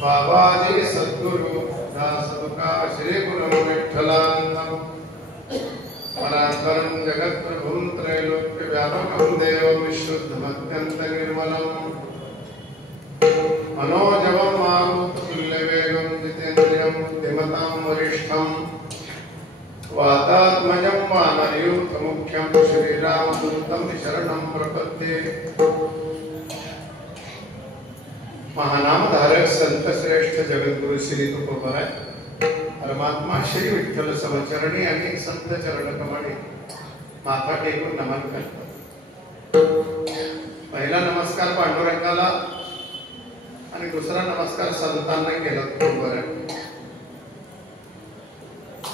बाबाजी सद्गुरु दासका श्री गुरु विठ्ठलानंद परात्परं जगत्प्रभुं त्रैलोक्य व्यापकं देवं विशुद्धमत्यन्त निर्मलम् मनोजवं मारुततुल्यवेगं जितेन्द्रियं बुद्धिमतां वरिष्ठं वातात्मजं वानरयूथमुख्यं श्रीरामदूतं शरणं प्रपद्ये। महानाम धारक संत श्रेष्ठ जगद्गुरु श्री तुकोबाराय परमात्मा श्री विठ्ठल समचरणी अनेक संत चरण कमळे माथा टेकून नमन करतात। पहिला नमस्कार पांडुरंगाला आणि दुसरा नमस्कार संतांना केला तुकोबाराय।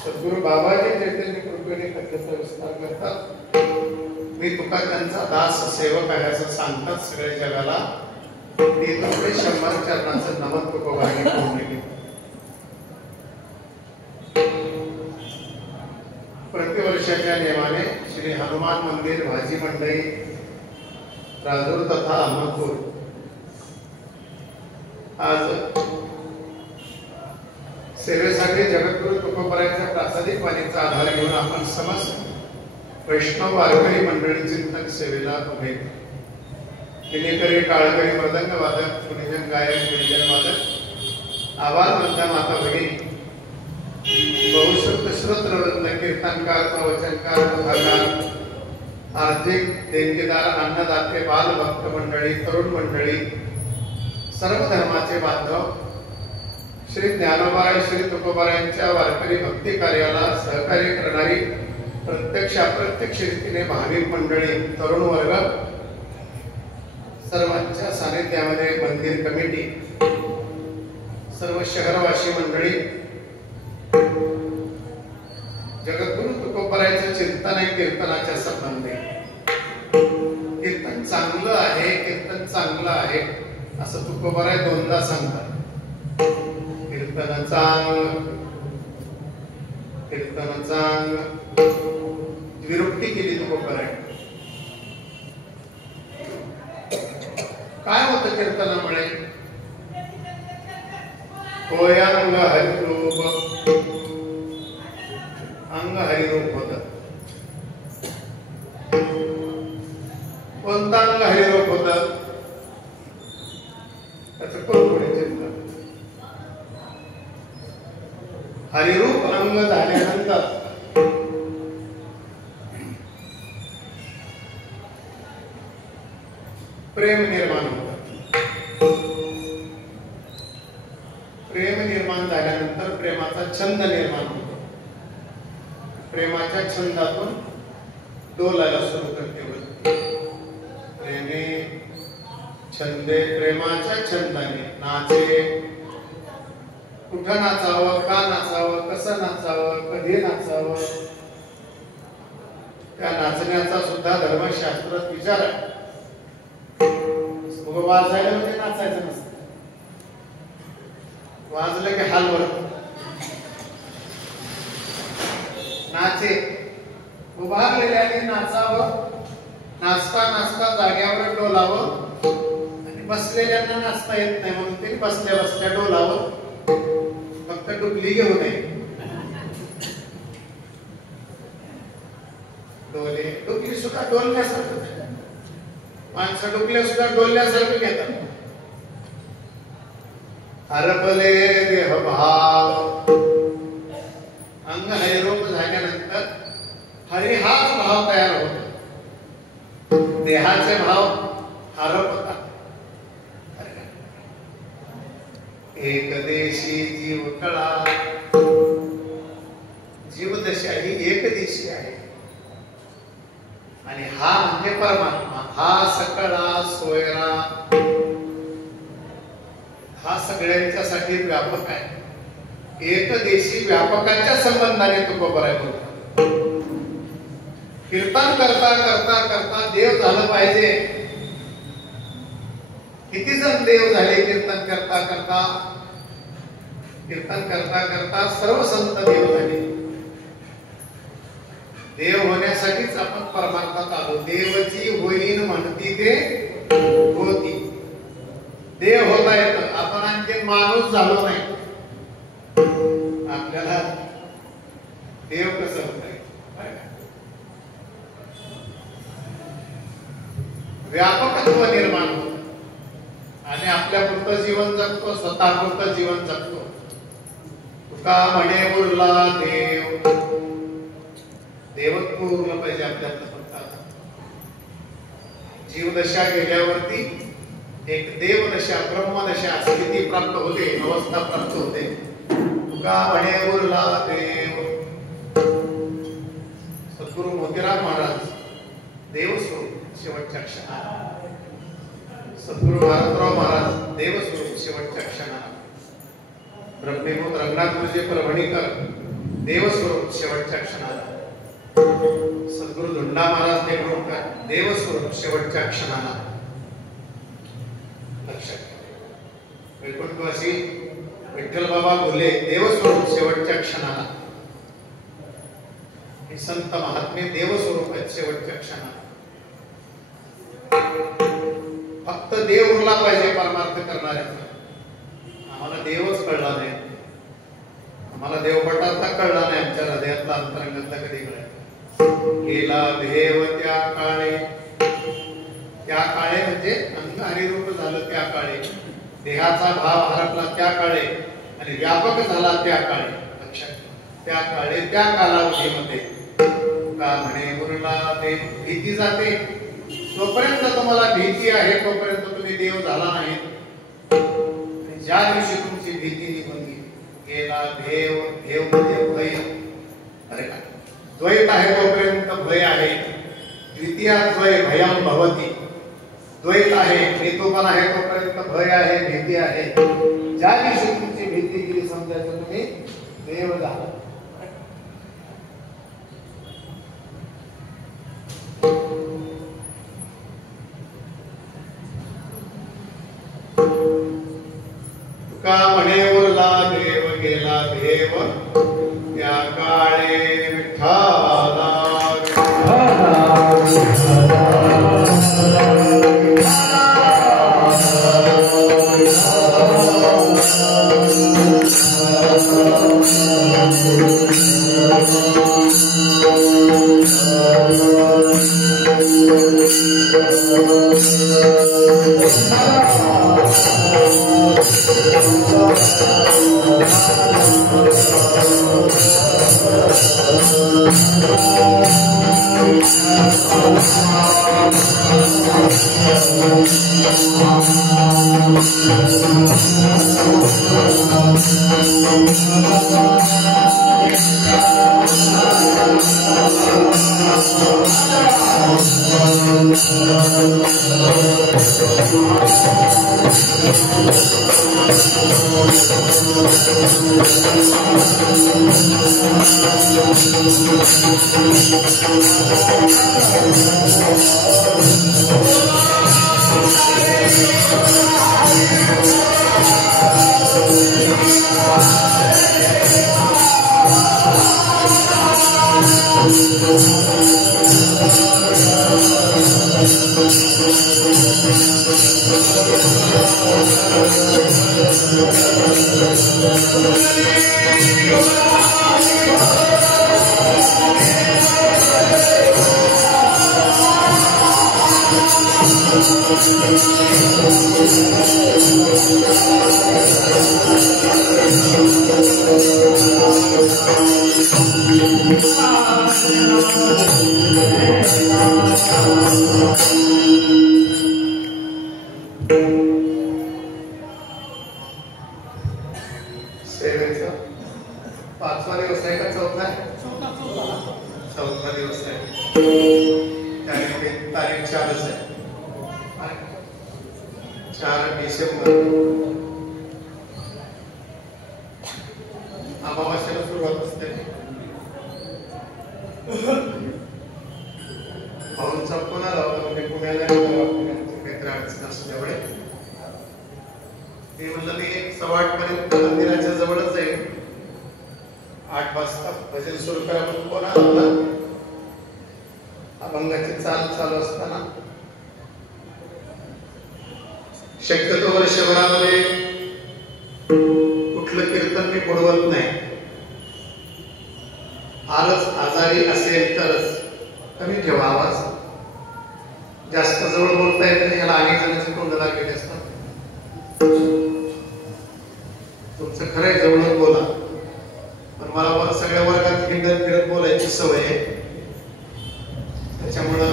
सद्गुरु बाबाजी चैतन्य कृपेने कथेचा विस्तार करतात। मी तुका त्यांचा दास सेवक आहे असं सांगतात सगळ्या जगाला। ते 100 चरणाचं नमन तुकोबाराने पूर्ण केलं। प्रतिवर्षाच्या नियमाने श्री हनुमान मंदिर भाजी मंडई राजूर तथा अहमदपूर आज सेवेसाठी जगद्गुरु तुकोबारायांच्या प्रासादिक वाणीचा आधार घेऊन आपण समस्त वैष्णव वारकरी मंडळी चिंतन सेवेला उभे किनेकरी टाळकरी मृदंग वादक पुणेजन गायक गिरिजन वादक आवाज मध्यम माता भगिनी बहुशब्द श्रोत्रवृंद कीर्तनकार प्रवचनकार कथाकार आर्थिक देणगीदार अन्नदाते बाल भक्त मंडळी तरुण मंडळी सर्व धर्माचे बांधव श्री ज्ञानोबा श्री तुकोबारायांच्या वारकरी भक्ती कार्याला सहकार्य करणारी प्रत्यक्ष अप्रत्यक्ष रीतीने भाविक मंडळी तरुण वर्ग सर्वांच्या सानिध्यामध्ये मंदिर कमिटी सर्व शहरवासी मंडळी जगद्गुरु तुकोबारायांचे चिंतन आणि कीर्तनाच्या संबंधी कीर्तन चांगलं आहे कीर्तन चांगलं आहे असं तुकोबाराय दोनदा सांगतात। कीर्तन चांग विरुक्ती केली तुकोबाराय। काय होतं कीर्तनामुळे होयांग हरिरूप अंग हरिरूप होत। कोणता अंग हरिरूप होत त्याचं कोण चिंतन। हरिरूप अंग झाल्यानंतर प्रेम निर्माण होतं। प्रेम निर्माण झाल्यानंतर प्रेमाचा छंद निर्माण होतो। प्रेमाच्या छंदातून डोलायला सुरू करते प्रेमे छंदे प्रेमाच्या छंदाने नाचे। कुठं नाचावं का नाचावं कसं नाचावं कधी नाचावं त्या नाचण्याचा सुद्धा धर्मशास्त्रात विचार आहे। वाजायला म्हणजे नाचायचं नसतं। वाजलं की हाल भरतो नाचे उभारलेल्याने नाचावं नाचता नाचता जाग्यावर डोलावं आणि बसलेल्यांना नाचता येत नाही म्हणून ते बसल्या बसल्या डोलावं फक्त डुबली घेऊ नये। डोले डुबली सुद्धा डोलण्यासारखं माणसं डुबल्या सुद्धा डोलण्यासारखं घेतात। हरपले देह भाव अंग हरिरूप झाल्यानंतर हरी हाच भाव तयार होतो। देहाचे भाव हरपतात। एक देशी जीव कळा जीवदशा ही एक देशी आहे आणि हा म्हणजे परमात्मा हा सकळा सोयरा हा सगळ्यांच्यासाठी व्यापक आहे। एक देशी व्यापकाच्या संबंधाने तुकोबाराय बोलतात। कीर्तन करता करता करता देव झालं पाहिजे. किती जण देव झाले कीर्तन करता करता. कीर्तन करता करता सर्व संत देव झाले. देव होण्यासाठीच आपण परमार्थात आलो. देवची होईन म्हणती ते होती. देव होता येत, आपण आणखी माणूस झालो नाही. आपल्याला देव कसं होत आहे. व्यापकत्व निर्माण होत आणि आपल्या पुरतं जीवन जगतो, स्वतः पुरतं जीवन जगतो. तुका म्हणे बोलला देव. देवत्व उरलं पाहिजे आपल्यातलं. फक्त जीवदशा गेल्यावरती एक देवदशा ब्रह्मदशा स्थिती प्राप्त होते, अवस्था प्राप्त होते. तुका म्हणे बोलला देव. सद्गुरु मोतीराम महाराज देवस्वरूप शेवटच्या क्षणाला. सद्गुरु भारतराव महाराज देवस्वरूप शेवटच्या क्षणाला. ब्रह्मदेव रंगनाथ गुरुजी परभणीकर देवस्वरूप शेवटच्या क्षणाला. सद्गुरु धुंडा महाराज देवरूपकर देवस्वरूप शेवटच्या क्षणाला. लक्षात. वैकुंठवासी विठ्ठल बाबा बोले देवस्वरूप शेवटच्या क्षणाला. हे संत महात्मे देवस्वरूप आहेत शेवटच्या क्षणाला. फक्त देव उरला पाहिजे परमार्थ करणाऱ्याचा. आम्हाला देवच कळला नाही. आम्हाला देवपटाचा कळला नाही. आमच्या हृदयातला अंतरंगातला कधी कळला. गेला देव त्या काळे. त्या काळे म्हणजे अंगहारी रूप झालं त्या काळे. देहाचा भाव हरपला त्या काळे आणि व्यापक झाला त्या काळे. लक्षात. त्या काळे त्या कालावधीमध्ये का म्हणे मुरला ते भीती जाते. जोपर्यंत तुम्हाला भीती आहे तोपर्यंत तुम्ही देव झाला नाही. ज्या दिवशी तुमची भीती निघून गेला देव. देव म्हणजे भय. अरे का द्वैत आहे तोपर्यंत भय आहे. द्वितीय द्वय भयं भवती. द्वैत आहे हेतूपण आहे तोपर्यंत भय आहे, भीती आहे. ज्या दिवशी तुमची भीती गेली समजायचं तुम्ही देव झाला. तुका म्हणे बोलला देव गेला देव त्या काळे. विठ्ठला भाऊंचा फोन आला होता, म्हणजे पुण्याला काहीतरी अडचण असल्यामुळे ते म्हणलं मी 8:15 पर्यंत मंदिराच्या जवळच जाईल, 8 वाजता भजन सुरू करा म्हणून फोन आला होता. अभंगाची चाल चालू असताना शक्यतो वर्षभरामध्ये कुठलं कीर्तन मी बुडवत नाही. फारच आजारी असेल तरच कमी ठेवा आवाज, जास्त जवळ बोलता येत नाही, याला अनेक जणांचे तोंड लागलेले असतात. तुमचं खरंय जवळच बोला, पण मला सगळ्या वर्गात हिंडत फिरत बोलायची सवय आहे, त्याच्यामुळं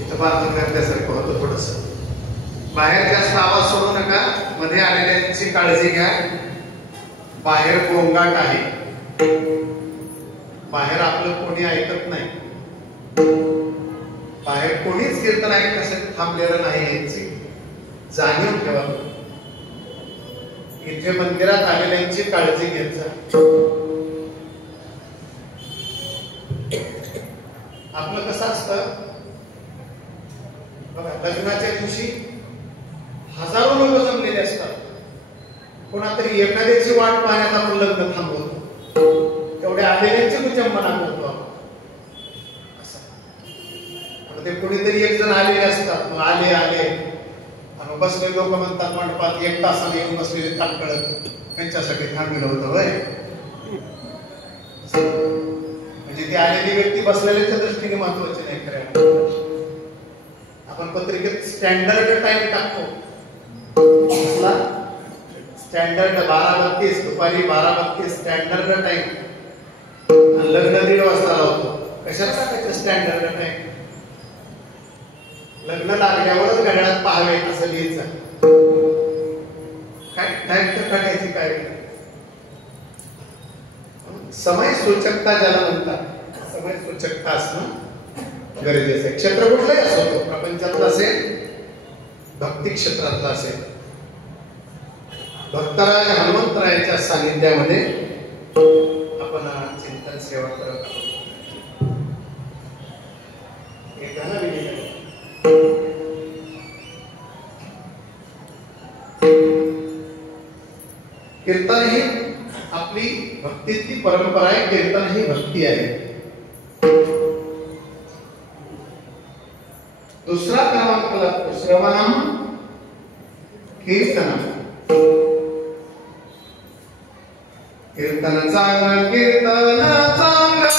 इथं बांधून करण्यासारखं होतं. थोडस बाहेर जास्त आवाज सोडू नका, मध्ये आलेल्यांची काळजी घ्या. बाहेर गोंगाट आहे, बाहेर आपलं कोणी ऐकत नाही, बाहेर कोणीच कीर्तन ऐकण्यासाठी थांबलेलं नाही याची जाणीव ठेवा. इथे मंदिरात आलेल्यांची काळजी घेत जा. आपलं कसं असतं बघा, लग्नाच्या दिवशी हजारो लोक जमलेले असतात, कोणातरी एखाद्याची वाट पाहण्यात आपण लग्न थांबवतो, तेवढ्या आलेल्यांची विचंबना करतो आपण. ते कोणीतरी एक जण आलेले असतात, मग आले आणि बसले लोक म्हणतात मंडपात 1 तासाने येऊन बसलेले ताटकळत, त्यांच्यासाठी थांबलेलं होतं वय. म्हणजे ती आलेली व्यक्ती बसलेल्याच्या दृष्टीने महत्वाची नाही. खरं आपण पत्रिकेत स्टँडर्ड टाइम टाकतो, स्टँडर्ड 12:32, दुपारी 12:32 स्टँडर्ड टाइम. लग्न 1:30 वाजता लावतो. कशाला टाकायचं स्टँडर्ड टाइम? लग्न लागल्यावरच घड्याळात पाहावे असं लिहायचं. काय टाइम तर टाकायची काय? समय सूचकता ज्याला म्हणतात, समय सूचकता असणं गरजेचं आहे. क्षेत्र कुठलंही असो, प्रपंचातलं असेल, भक्ती क्षेत्रातलं असेल. भक्तराज हनुमंतरायाच्या सानिध्यामध्ये आपण चिंतन सेवा करत आहोत. कीर्तन ही आपली भक्तीची परंपरा आहे. कीर्तन ही भक्ती आहे. दुसरा क्रमांक लागतो श्रवणम कीर्तनम. कीर्तन चांगलं, कीर्तन चांगलं,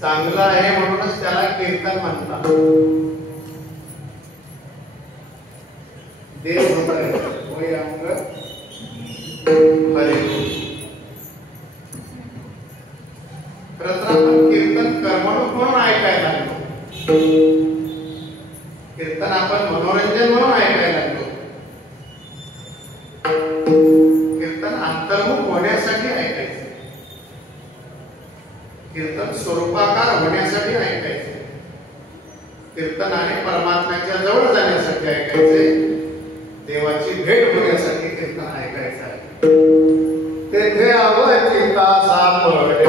चांगलं आहे म्हणूनच त्याला कीर्तन म्हणतात. देव होय अंग हरे. खरं तर आपण कीर्तन कर्मणूक म्हणून ऐकायला लागलो. कीर्तन आपण मनोरंजन म्हणून ऐकायला लागलो. कीर्तन अंतर्मुख होण्यासाठी ऐकायचं. कीर्तन स्वरूपाकार होण्यासाठी ऐकायचे. कीर्तनाने परमात्म्याच्या जवळ जाण्यासाठी ऐकायचे. देवाची भेट होण्यासाठी कीर्तन ऐकायचं आहे. तेथे अवचिता सापडे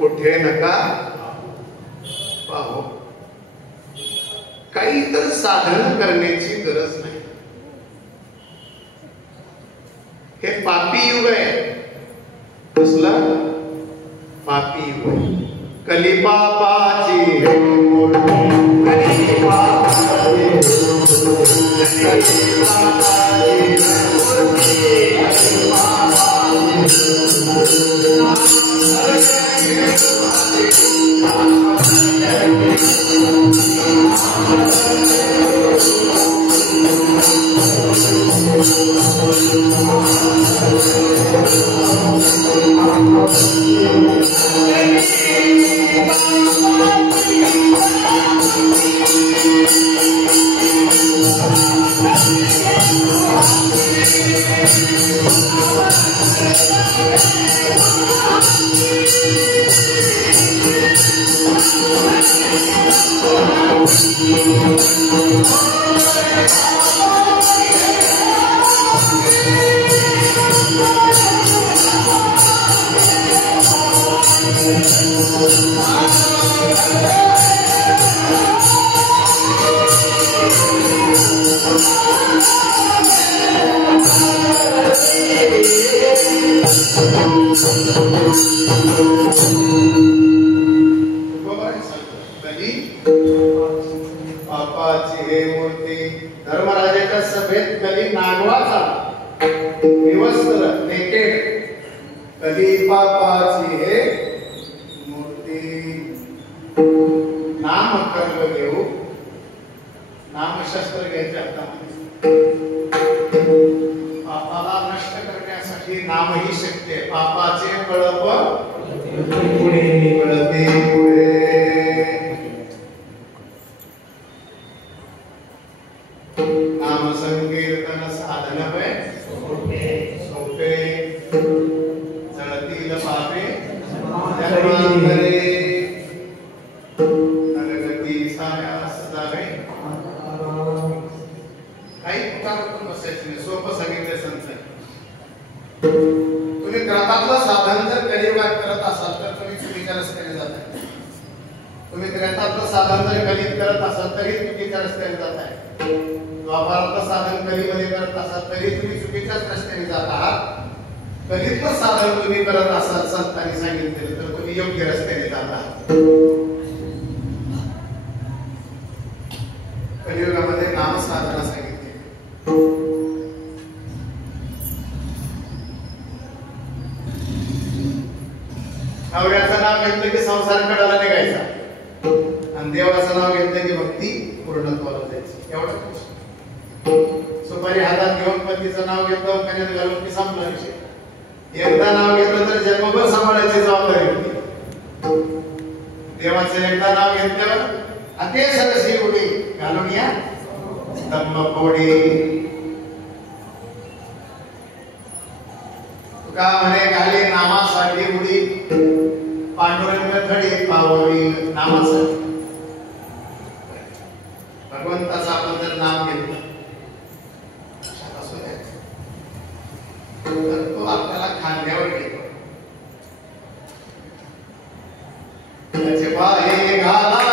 उठे नका पाहो. काही तर साधन करण्याची गरज नाही. हे पापी युग आहे. कसलं पापी युग आहे. कलिपापाची बापाची हे मूर्ती धर्मराजाच्या सभेत कधी नागवाचा विवस्त्र नेकेड कधी बापाची हे मूर्ती नाम कर्म घेऊ नामशस्त्र घ्यायचे पापाला नष्ट करण्यासाठी नामही शक्य. पापाचे कळप पुढे कळते पुढे. नाम संकीर्तन साधन पे सोपे जळतील पापे जन्मांतरे नरगती सायास जावे काही पुकारून बसायचं नाही. सोपं सांगितलं संत. तुम्ही ग्रंथातलं साधन जर कलियुगात करत असाल तर तुम्ही चुकीच्या रस्त्याने जाताय. तुम्ही ग्रंथातलं साधन जर कलित करत असाल तरी चुकीच्या रस्त्याने जाताय. द्वापारातलं साधन कलीमध्ये करत असाल तरी तुम्ही चुकीच्याच रस्त्याने जात आहात. कलितलं साधन तुम्ही करत असाल संतांनी सांगितले तर तुम्ही योग्य रस्त्याने जात आहात. कलियुगामध्ये नाम साधना सांगितले. नवऱ्याचं नाव घेतलं की संसार कडाला निघायचा आणि देवाचं नाव घेतलं की भक्ती पूर्णत्वाला जायची. एवढं सुपारी हातात घेऊन पतीचं नाव घेतलं कन्यात घालून की संपला विषय. एकदा नाव घेतलं तर जन्मभर सांभाळायची जबाबदारी होती. देवाचं एकदा नाव घेतल्यावर अते सरसी उडी घालून या तंबपोडी. तुका म्हणे घाली नामासाठी उडी पांडुरंग थडी पावडी नामासाठी. भगवंताचं आपण जर नाम घेतलं तर तो आपल्याला खांद्यावर घेतो. त्याचे पाय घाला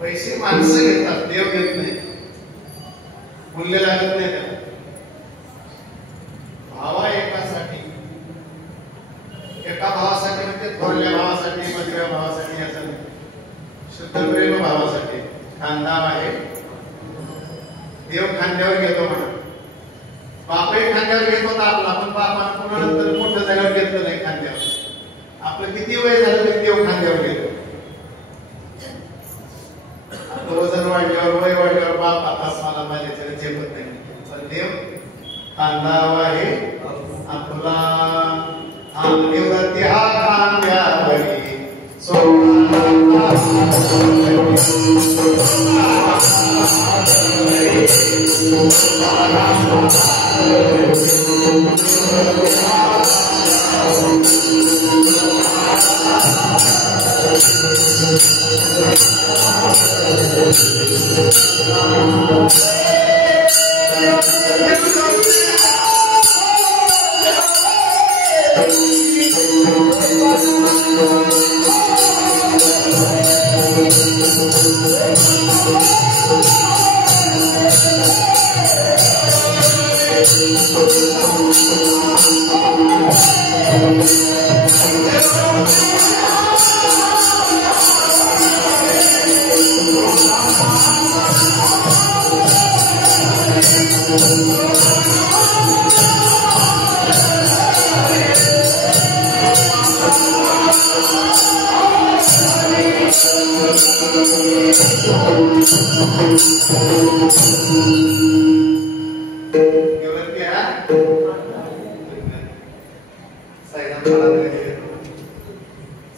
पैसे माणसं घेतात, देव घेत नाही, मूल्य लागत नाही त्याला. भावा एकासाठी, एका भावासाठी म्हणजे थोरल्या भावासाठी, मधल्या भावासाठी असं नाही, शुद्ध प्रेम भावासाठी. खांदा आहे, देव खांद्यावर घेतो म्हणा. बापही खांद्यावर घेत होता आपला, पण बापानं पुन्हा नंतर मोठं झाल्यावर घेतलं नाही खांद्यावर. आपलं किती वय झालं तरी देव खांद्यावर घेतो. वजन वाढल्यावर, वय वाढल्यावर बाप आता मला माझ्याकडे झेपत नाही, पण देव खांदा आहे आपला. देवराती हा खांद्यावरी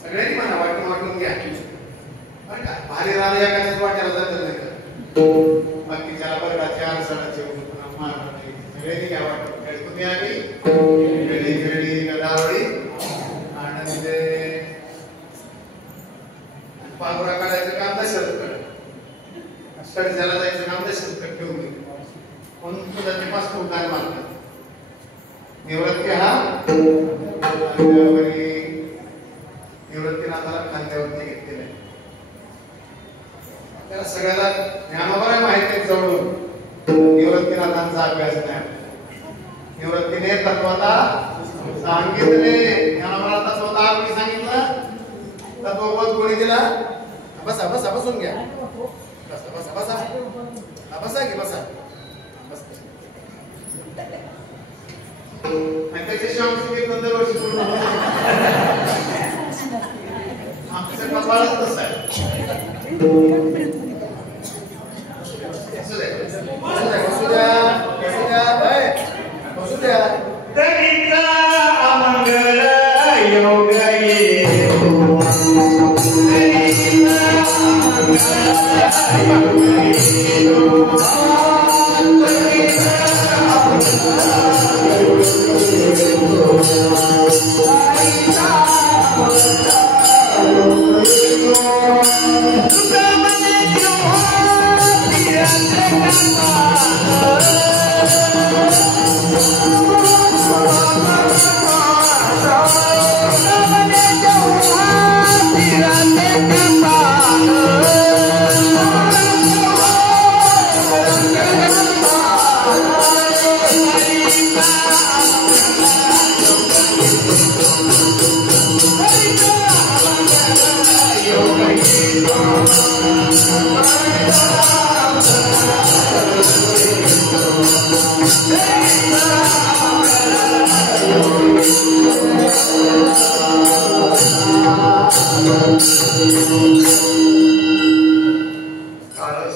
सगळ्यांनी म्हणा वाटून वाटून घ्या बरं का. भारी राहणं एकाच वाट्याला जात नाही का, बाकीच्याला बरं का चार सणाचे सगळ्यांनी घ्या वाटून. खेळकुनी आम्ही खेळी खेळी गदावळी आनंदे पांघुरा काढायचं काम दशरथ कडे, सडझ्याला जायचं काम दशरथ कडे ठेवून दिलं. म्हणून तुझा ते पाच उद्यान मानतात. निवृत्ती हा निवृत्तीनाथाला खांद्यावरती घेतलेला आहे. त्याला सगळ्याला ज्ञानोबा माहिती जवळून निवृत्तीनाथांचा अभ्यास नाही. निवृत्तीने तत्वता सांगितले, ज्ञानोबा तत्वता कोणी सांगितलं, तत्वबोध कोणी दिला. बसा बसा बसून घ्या, बसा बसा बसा बसा की बसा. त्याचे शांती दरवर्षी पूर्ण आमचं कपाळच तसं आहे. बसू द्या तरीचा अमंगल योग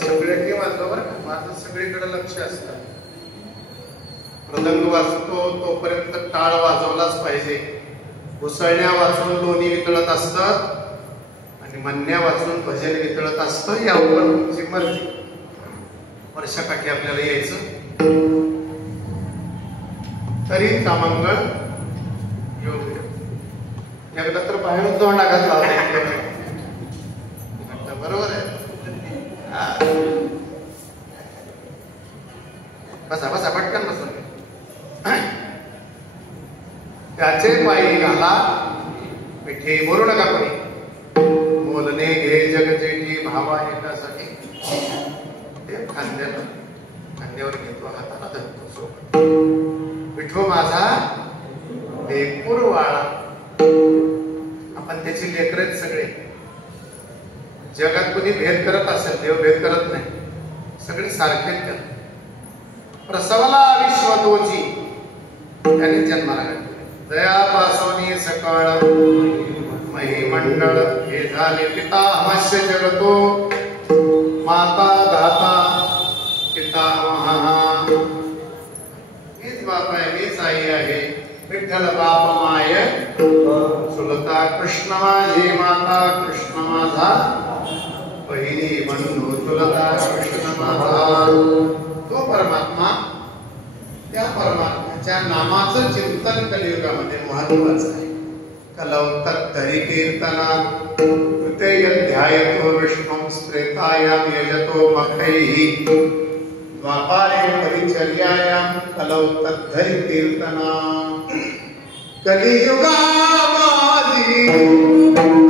सगळ्यांनी वाचलं बरं का. माझं सगळीकडे लक्ष असतं. मृदंग वाजतो तोपर्यंत टाळ वाजवलाच पाहिजे. घुसळण्या वाचून लोणी वितळत असतं आणि म्हणण्या वाचून भजन वितळत असतं. यावर तुमची मर्जी. वर्षाकाठी आपल्याला यायचं तरी कामंगळ योग्य. एकदा तर बाहेरून दोंडा घातला होता. बरोबर आहे. बसा बसा पटकन बसून. त्याचे पायी घाला मिठे बोलू नका कोणी. बोलणे घे जग जेठी भावा एकासाठी. ते खांद्यावर घेतो, हाताला धरतो सोबत. विठो माझा लेकूर वाळा. आपण त्याची लेकरच सगळे. जगात कोणी भेद करत असेल, देव भेद करत नाही, सगळे सारखेच करतात. प्रसवला विश्वतोची त्याने जन्माला घातले. दयापासोनी सकळ महिमंडळ हे झाले पिता हमस्य जगतो. माता दाता पितामह मीच बाप आहे, मीच आई आहे. विठ्ठल बाप माय सुलता कृष्ण माझी माता, कृष्ण माझा बहिणी बंधू तुलता कृष्ण माझा. तो परमात्मा, त्या परमात्म्याच्या नामाचं चिंतन कलियुगामध्ये महत्वाचं आहे. कलौतरी कीर्तनात तृतीय ध्यायतो विष्णुं त्रेतायां यजतो मखैः. द्वापारे परिचर्यायां कलौतरी कीर्तना. कलियुगा माझी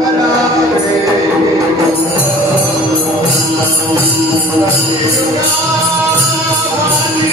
करावे कलियुगा माझी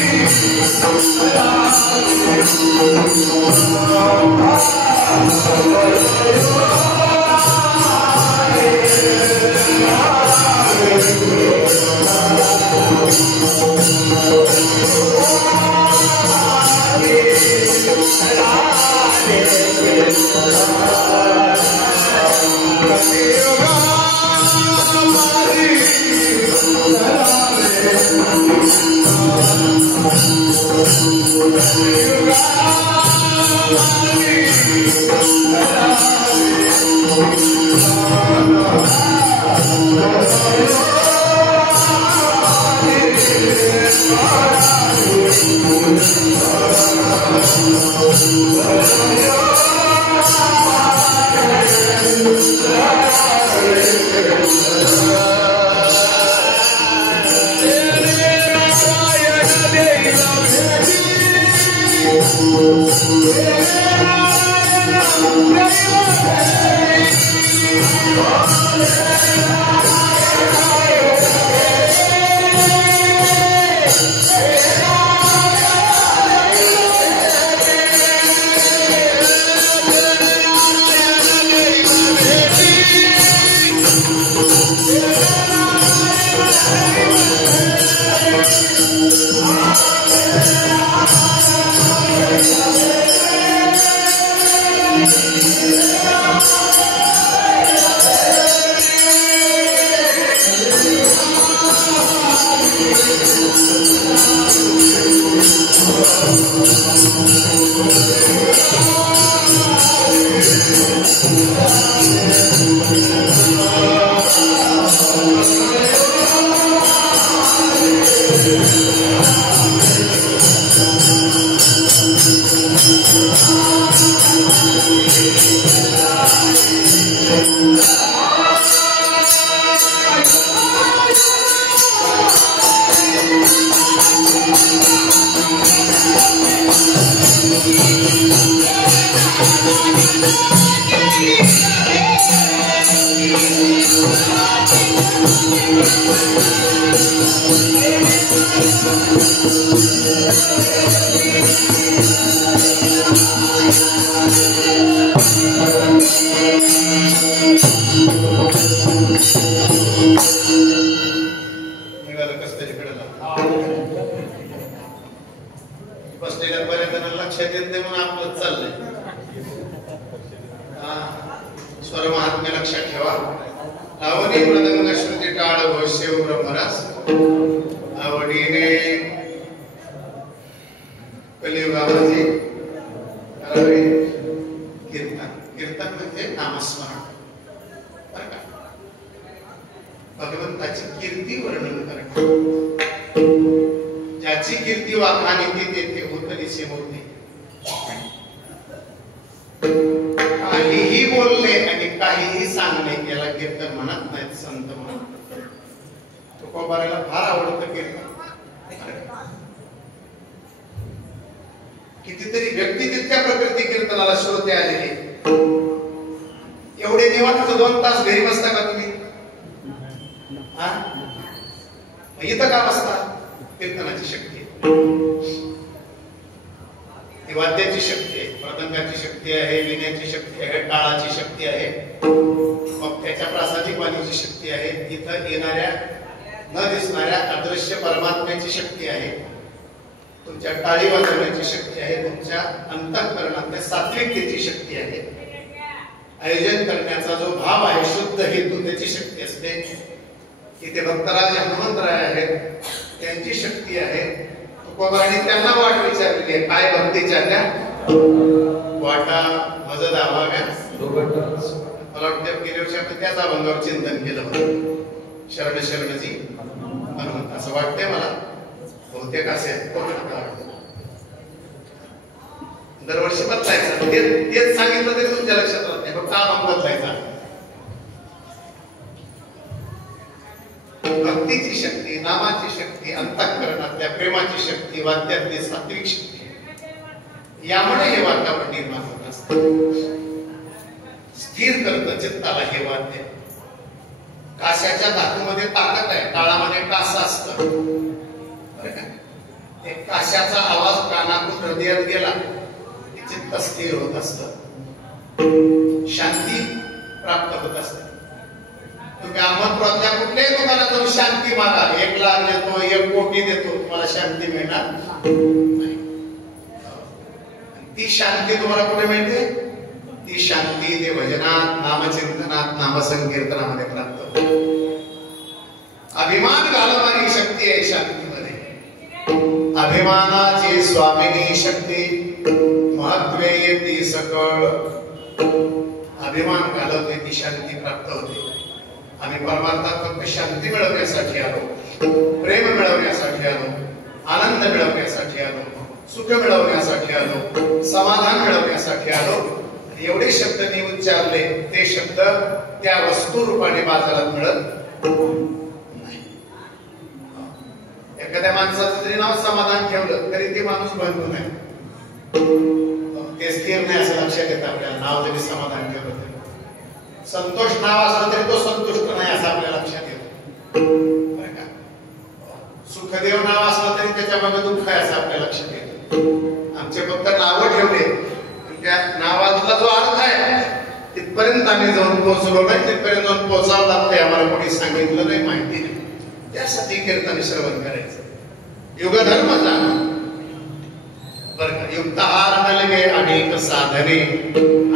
कितीतरी व्यक्ती तितक्या प्रकृती कीर्तनाला श्रोते आलेले. एवढे निवांत 2 तास घरी बसता का तुम्ही? इथं का बसता? कीर्तनाची शक्ती आहे, वाद्याची शक्ती आहे, मृदंगाची शक्ती आहे, विण्याची शक्ती आहे, टाळाची शक्ती आहे, मग त्याच्या प्रासादिक वाणीची शक्ती आहे, इथं येणाऱ्या न दिसणाऱ्या अदृश्य परमात्म्याची शक्ती आहे, तुमच्या टाळी वाजवण्याची शक्ती आहे, तुमच्या अंतःकरणातल्या सात्विकतेची शक्ती आहे, आयोजन करण्याचा जो भाव आहे, शुद्ध हेतू त्याची शक्ती असते. इथे भक्तराज हनुमंतराय आहेत, त्यांची शक्ती आहे. तुकोबांनी त्यांना वाट विचारलेली आहे, काय भक्तीच्या त्या वाटा मज दावाव्या. मला वाटतं गेल्या वर्षी आपण त्याच अभंगावर चिंतन केलं होतं, शरण शरणजी हनुमंत, असं वाटतंय मला. बहुतेक असे दरवर्षी बदलायचं, तेच सांगितलं तरी तुमच्या लक्षात राहत नाही, फक्त अभंग बदलायचा. भक्तीची शक्ती, नामाची शक्ती, अंतःकरणातल्या प्रेमाची शक्ती, वाद्यातली सात्विक शक्ती, यामुळे हे वातावरण निर्माण होत असतं. स्थिर करतं चित्ताला हे वाद्य. काश्याच्या धातूमध्ये ताकद आहे, टाळामध्ये कासा असतं. एक काशाचा आवाज कानातून हृदयात गेला चित्त स्थिर होत असत, शांती प्राप्त होत असते. तुम्ही अहमदपुरातल्या कुठल्याही दुकानात जाऊन शांती मागा, 1 लाख देतो 1 कोटी देतो, तुम्हाला शांती मिळणार नाही. ती शांती तुम्हाला कुठे मिळते? ती शांती ते भजनात, नामचिंतनात, नामसंकीर्तनामध्ये प्राप्त होते. अभिमान घालवणारी शक्ती आहे शांतीमध्ये. अभिमानाची स्वामिनी शक्ती महत्वे येती सकळ. अभिमान घालवते ती शांती प्राप्त होते. आम्ही परमार्थात फक्त शांती मिळवण्यासाठी आलो, प्रेम मिळवण्यासाठी आलो, आनंद मिळवण्यासाठी आलो, सुख मिळवण्यासाठी आलो, समाधान मिळवण्यासाठी आलो. एवढे शब्द मी उच्चारले, ते शब्द त्या वस्तू रूपाने बाजारात मिळत नाही. एखाद्या माणसाचं जरी नाव समाधान ठेवलं तरी ते माणूस बंधू नाही, ते स्थिर नाही असं लक्षात येतं आपल्याला. नाव जरी समाधान ठेवलं तरी, संतोष नाव असलं तरी तो संतुष्ट नाही असं आपल्याला लक्षात येतं. सुखदेव नाव असलं तरी त्याच्यामध्ये दुःख आहे असं आपल्या लक्षात येतं. आमचे फक्त नावं ठेवले, त्या नावातला जो अर्थ आहे तिथपर्यंत आम्ही जाऊन पोहोचलो नाही, तिथपर्यंत जाऊन पोहोचावं लागतंय. आम्हाला कोणी सांगितलं नाही, माहिती नाही. त्यासाठी कीर्तन श्रवण करायचं, युगधर्म जाणं. बरं का, युक्तहार नलगे अनेक साधने,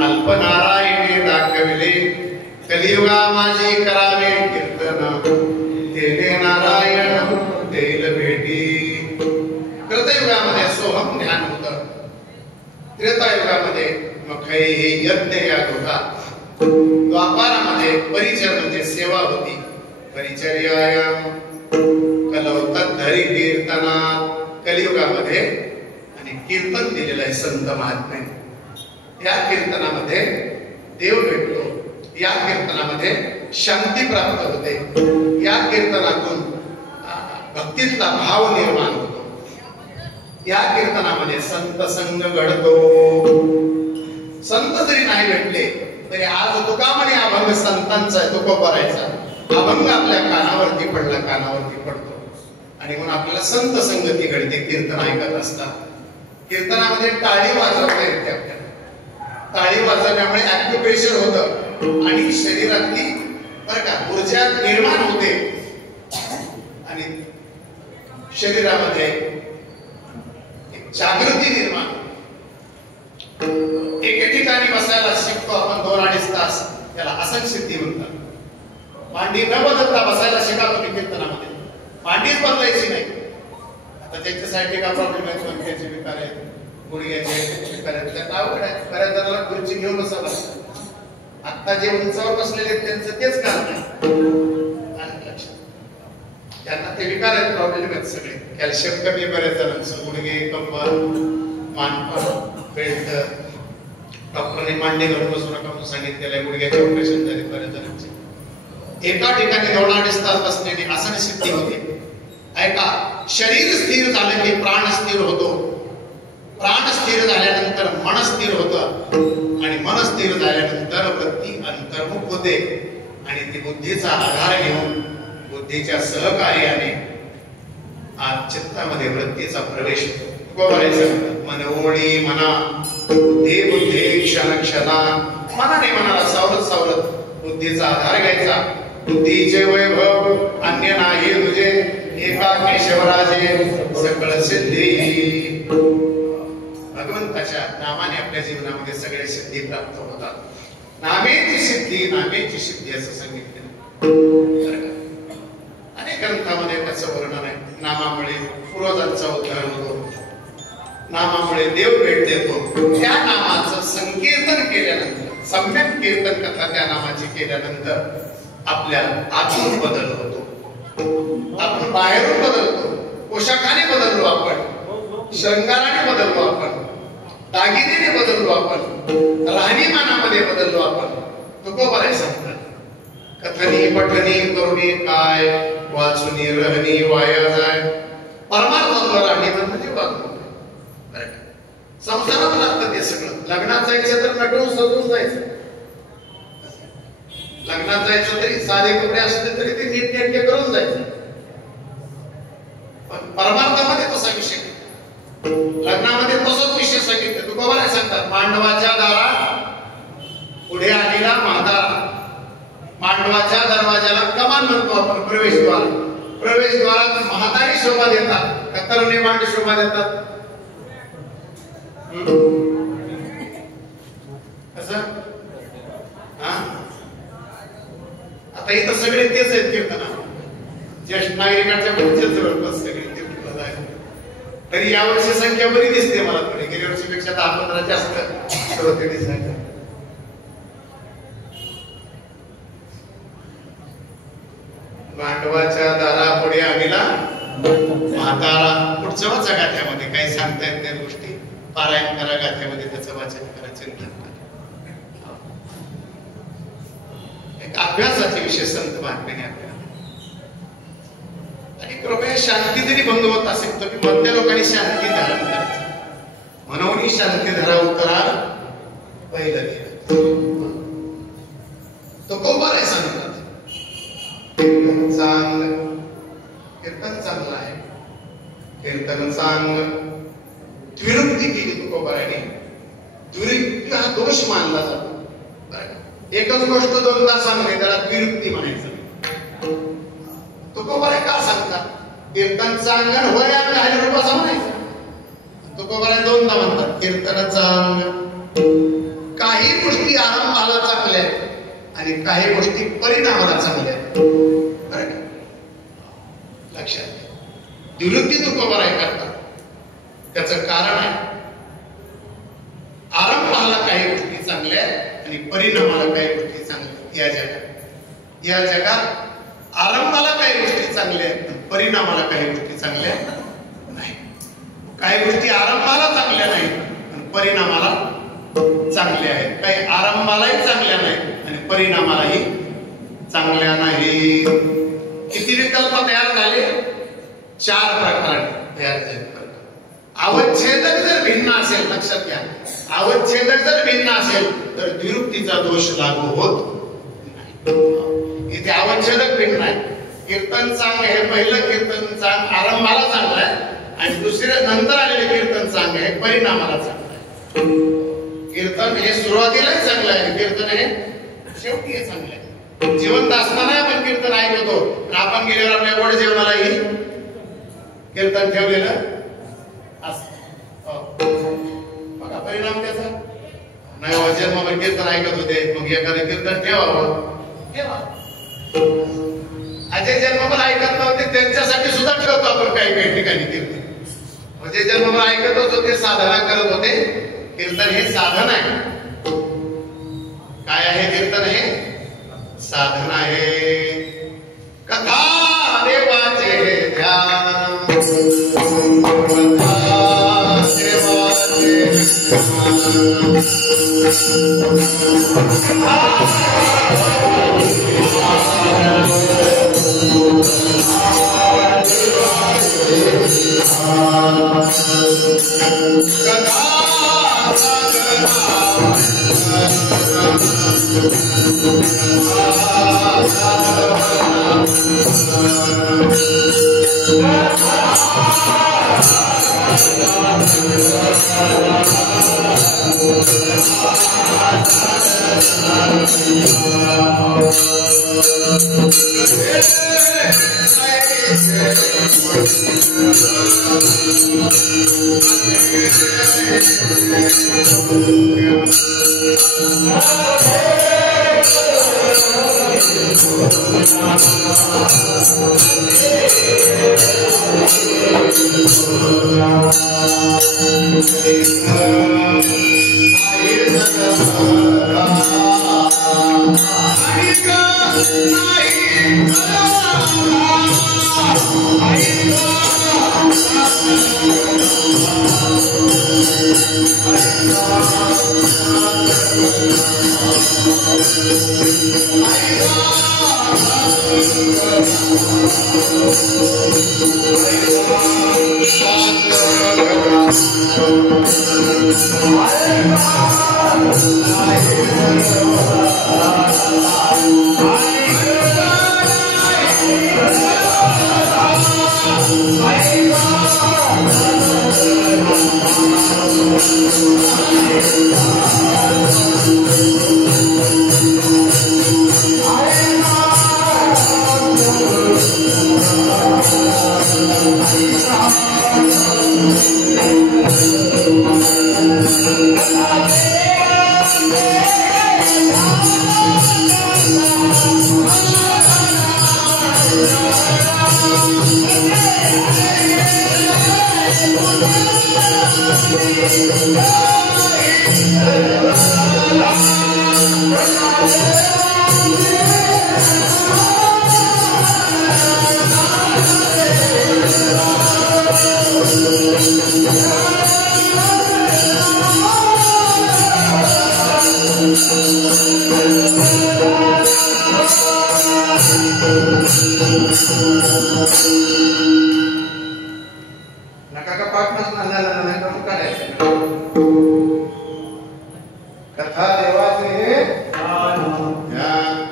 अल्पनारायणे दाखविले, कलियुगा माझी करावे कीर्तन, तेने नारायण देईल भेटी. कृतयुगामध्ये सोहम ज्ञान होतं, त्रेतायुगामध्ये मखै यज्ञ याग होता, द्वापारामध्ये परिचय म्हणजे सेवा होती. परिचर्यायाम कलौ तद्धरी कीर्तनात. कलियुगामध्ये आणि कीर्तन दिलेलं आहे संत महात्म्याने. या कीर्तनामध्ये देव भेटतो, या कीर्तनामध्ये शांती प्राप्त होते, या कीर्तनातून भक्तीतला भाव निर्माण होतो, या कीर्तनामध्ये संत संग घडतो. संत जरी नाही भेटले तरी आज तुकामणी अभंग संतांचा आहे, तुकोबारायचा अभंग आपल्या कानावरती पडला, कानावरती पडतो आणि म्हणून आपल्याला संत संगती घडते. कीर्तन ऐकत असतात, कीर्तनामध्ये टाळी वाजवता येते आपल्याला. टाळी वाजवण्यामुळे ऍक्युप्रेशर होतं आणि शरीरातली बरं का ऊर्जा निर्माण होते आणि शरीरामध्ये जागृती निर्माण. एके ठिकाणी बसायला शिकतो आपण 2-2.5 तास, त्याला आसन सिद्धी म्हणतात. मांडी न बदलता बसायला शिका तुम्ही कीर्तनामध्ये, मांडीच बदलायची नाही. आता त्यांच्यासाठी का प्रॉब्लेम आहे, पंख्याचे विकार आहेत, गुडघ्याचे विकार आहेत, त्यांना अवघड आहे. बऱ्याच जणांना खुर्ची घेऊन बसावं लागतं. आता जे उंचावर बसलेले आहेत त्यांचं तेच कारण आहे. त्यांना ते विकार आहेत, प्रॉब्लेम आहेत सगळे. कॅल्शियम कमी बऱ्याच जणांचं, गुडघे, कंबर, मानपाट, बेल्ट. डॉक्टरने मांडी घालून बसू नका म्हणून सांगितलेलं आहे. गुडघ्याचे ऑपरेशन झाले बऱ्याच जणांचे. एका ठिकाणी 2-2.5 तास बसण्याने आसन सिद्धी होते. ऐका, शरीर स्थिर झालं की प्राण स्थिर होतो, प्राण स्थिर झाल्यानंतर मन स्थिर होतं आणि मन स्थिर झाल्यानंतर वृत्ती अंतर्मुख होते आणि ती बुद्धीचा आधार घेऊन बुद्धीच्या सहकार्याने आज चित्तामध्ये वृत्तीचा प्रवेश होतो. मन ओळी मना, बुद्धी बुद्धी क्षण क्षणा. मनाने मनाला सावरत सावरत बुद्धीचा आधार घ्यायचा. बुद्धीचे वैभव अन्य नाही तुझे, एका केशवराजे सकळ सिद्धी. भगवंताच्या नामाने आपल्या जीवनामध्ये सगळे सिद्धी प्राप्त होतात. नामेची सिद्धी, नामेची सिद्धी असं सांगितलं. अनेक ग्रंथामध्ये त्याचं वर्णन आहे. नामामुळे पूर्वजांचा उद्धार होतो, नामामुळे देव भेट देतो. त्या नामाचं संकीर्तन केल्यानंतर, सम्यक कीर्तन कथा त्या नामाची केल्यानंतर आपल्या आतून बदल होतो. आपण बाहेरून बदलतो, पोशाखाने बदललो आपण, शृंगाराने बदललो आपण, दागिनेने बदललो आपण, राहणीमानामध्ये बदललो आपण. तुकोबाराय सांगतात, कथनी पठनी करुणी काय, वाचुनी रहनी वाया जाय. परमार्थातलं राहणीमान म्हणजे वागणूक. संसारात लागतं ते सगळं. लग्नात जायचं तर नटून सजून जायचं, लग्नात जायचं तरी साधे कपडे असले तरी ते नीटनेटके करून जायचं. पण परमार्थामध्ये तसा विषय लग्नामध्ये तसंच विषय सांगितलं. तुकोबाराय सांगतात, मांडवाच्या दारात पुढे आलेला म्हातारा, मांडवाच्या दरवाजाला कमान म्हणतो आपण, प्रवेशद्वार. प्रवेशद्वारात म्हातारी शोभा देतात का तरुणी मांड शोभा देतात? कसं? आता इथं सगळे तेच आहेत कीर्तना, ज्येष्ठ नागरिकांच्या बद्दल जवळपास सगळे कीर्तनाला जायचं. तरी यावर्षी संख्या बरी दिसते मला, थोडी गेल्या वर्षीपेक्षा 10-15 जास्त श्रोते दिसायचे. मांडवाच्या दारापुढे आलेला म्हातारा. पुढच्या वाचा गाथ्यामध्ये काही सांगता येत नाही गोष्टी, पारायण करा गाथ्यामध्ये त्याचं वाचन करायचं. एक अभ्यासाचे विषय संत महात्म्याने आपल्याला. आणि कृपया शांती जरी भंग होत असेल तर मधल्या लोकांनी शांती धारण करायची, म्हणून शांती धरा उतरा पहिलं तो कोबाराय सांगतात. कीर्तन चांगलं आहे, कीर्तन चांगलं. द्विरुक्ती केली तुकोबारायने. द्विरुक्ती हा दोष मानला जातो. एकच गोष्ट दोनदा सांगणे त्याला द्विरुक्ती म्हणायचं. तुकोबाराय का सांगतात? कीर्तन चांगलं होय आणि हरिरूप असं म्हणायचं. तुकोबाराय दोनदा म्हणतात कीर्तन चांगलं. काही गोष्टी आरंभाला चांगल्या आहेत आणि काही गोष्टी परिणामाला चांगल्या आहेत. बरं का? लक्षात घ्या. द्विरुक्ती तुकोबाराय करतात, त्याचं कारण आहे आरंभाला काही गोष्टी चांगल्या आहेत आणि परिणामाला काही गोष्टी चांगल्या. या जगात आरंभाला काही गोष्टी चांगल्या आहेत, परिणामाला काही गोष्टी चांगल्या नाही. काही गोष्टी आरंभाला चांगल्या नाहीत आणि परिणामाला चांगल्या आहेत. काही आरंभालाही चांगल्या नाहीत आणि परिणामालाही चांगल्या नाही. किती विकल्प तयार झाले? 4 प्रकार तयार झाले. अवच्छेदक जर भिन्न असेल, लक्षात घ्या, अवच्छेदक जर भिन्न असेल तर द्विरुक्तीचा दोष लागू होत नाही. इथे अवच्छेदक भिन्न आहे. कीर्तन चांग हे पहिलं कीर्तन चांग आरंभाला चांगलं आहे आणि दुसऱ्या नंतर आलेले कीर्तन चांग हे परिणामाला चांगलं आहे. कीर्तन हे सुरुवातीलाही चांगलं आहे, कीर्तन हे शेवटी हे चांगलं आहे. जिवंत असताना आपण कीर्तन ऐकतो, आपण गेल्यावर आपल्या गोड जेवणालाही कीर्तन ठेवलेलं बघा परिणाम त्याचा नाही. जन्मभर कीर्तन ऐकत होते, मग एखादं कीर्तन ठेवावं. जे जन्मभर ऐकत नव्हते त्यांच्यासाठी सुद्धा ठेवतो आपण काही काही ठिकाणी कीर्तन. म्हणजे जन्मभर ऐकत होते, साधना करत होते. कीर्तन हे साधन आहे. काय आहे कीर्तन? हे साधन आहे. कथा देवाचे ध्यान, नका का पाठ नसणार करून काढायचं. कथा देवाचे हे ध्यान.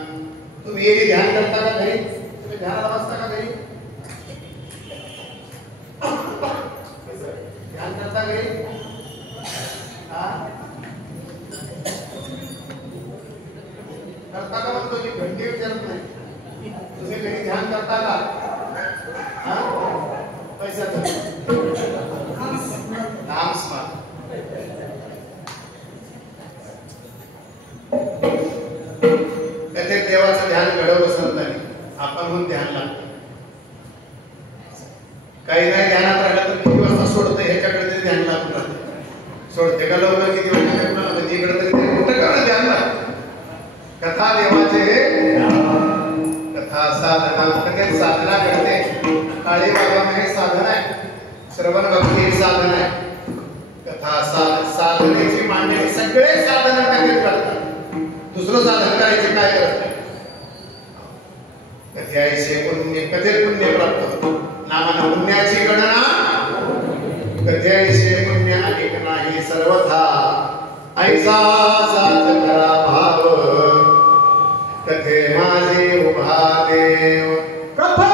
तुम्ही हे ध्यान करता का घरी? तुम्ही ध्यानाला बसता का घरी? ध्यान करता घरी? करता का म्हणतो मी घंटी विचारत नाही. तुम्ही घरी ध्यान करता का? पैशाचं नाम स्मरण. त्याचे देवाचं ध्यान घडवलं संतांनी. आपण म्हणून ध्यान लागतो. काही नाही ध्यानात राहिलं तर किती वाजता सोडतं ह्याच्याकडे तरी ध्यान लागून राहतं. सोडते का लवकर किती वाजता इकडे तरी कुठं का ध्यान लागतं. कथा देवाचे कथा साधना कथेत साधना घडते. काळी बाबा हे साधन आहे. श्रवण भक्ती हे साधन आहे. कथा साधनेची मांडणी सगळे साधन कथेत करतात. दुसरं साधन करायचे काय करत नाही. कथेचे पुण्य कथेत पुण्य प्राप्त होतं. नामानं पुण्याची गणना कथेचे पुण्य अनेक नाही सर्वथा ऐसा सात करा भाव कथे माझे उभा देव. कथा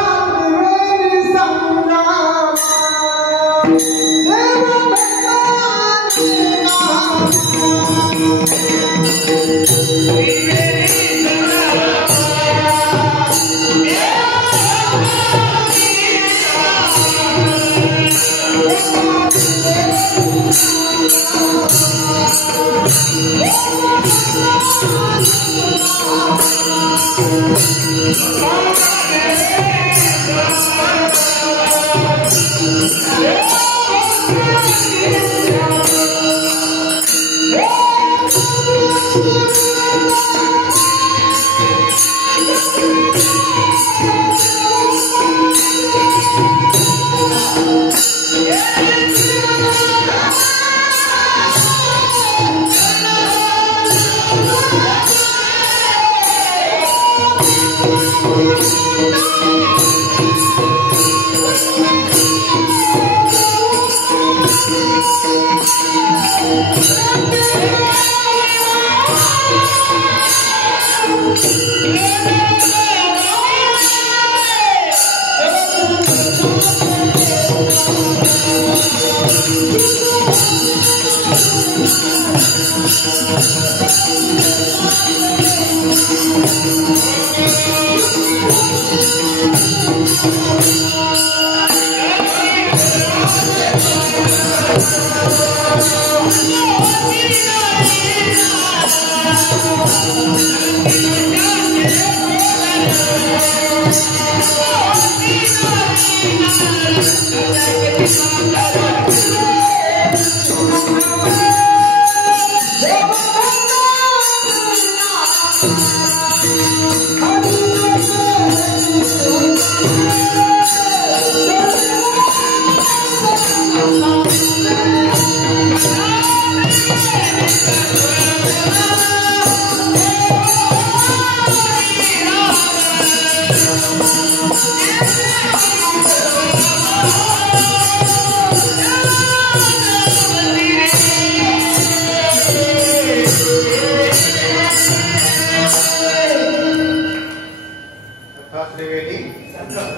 त्रिवेणी संगम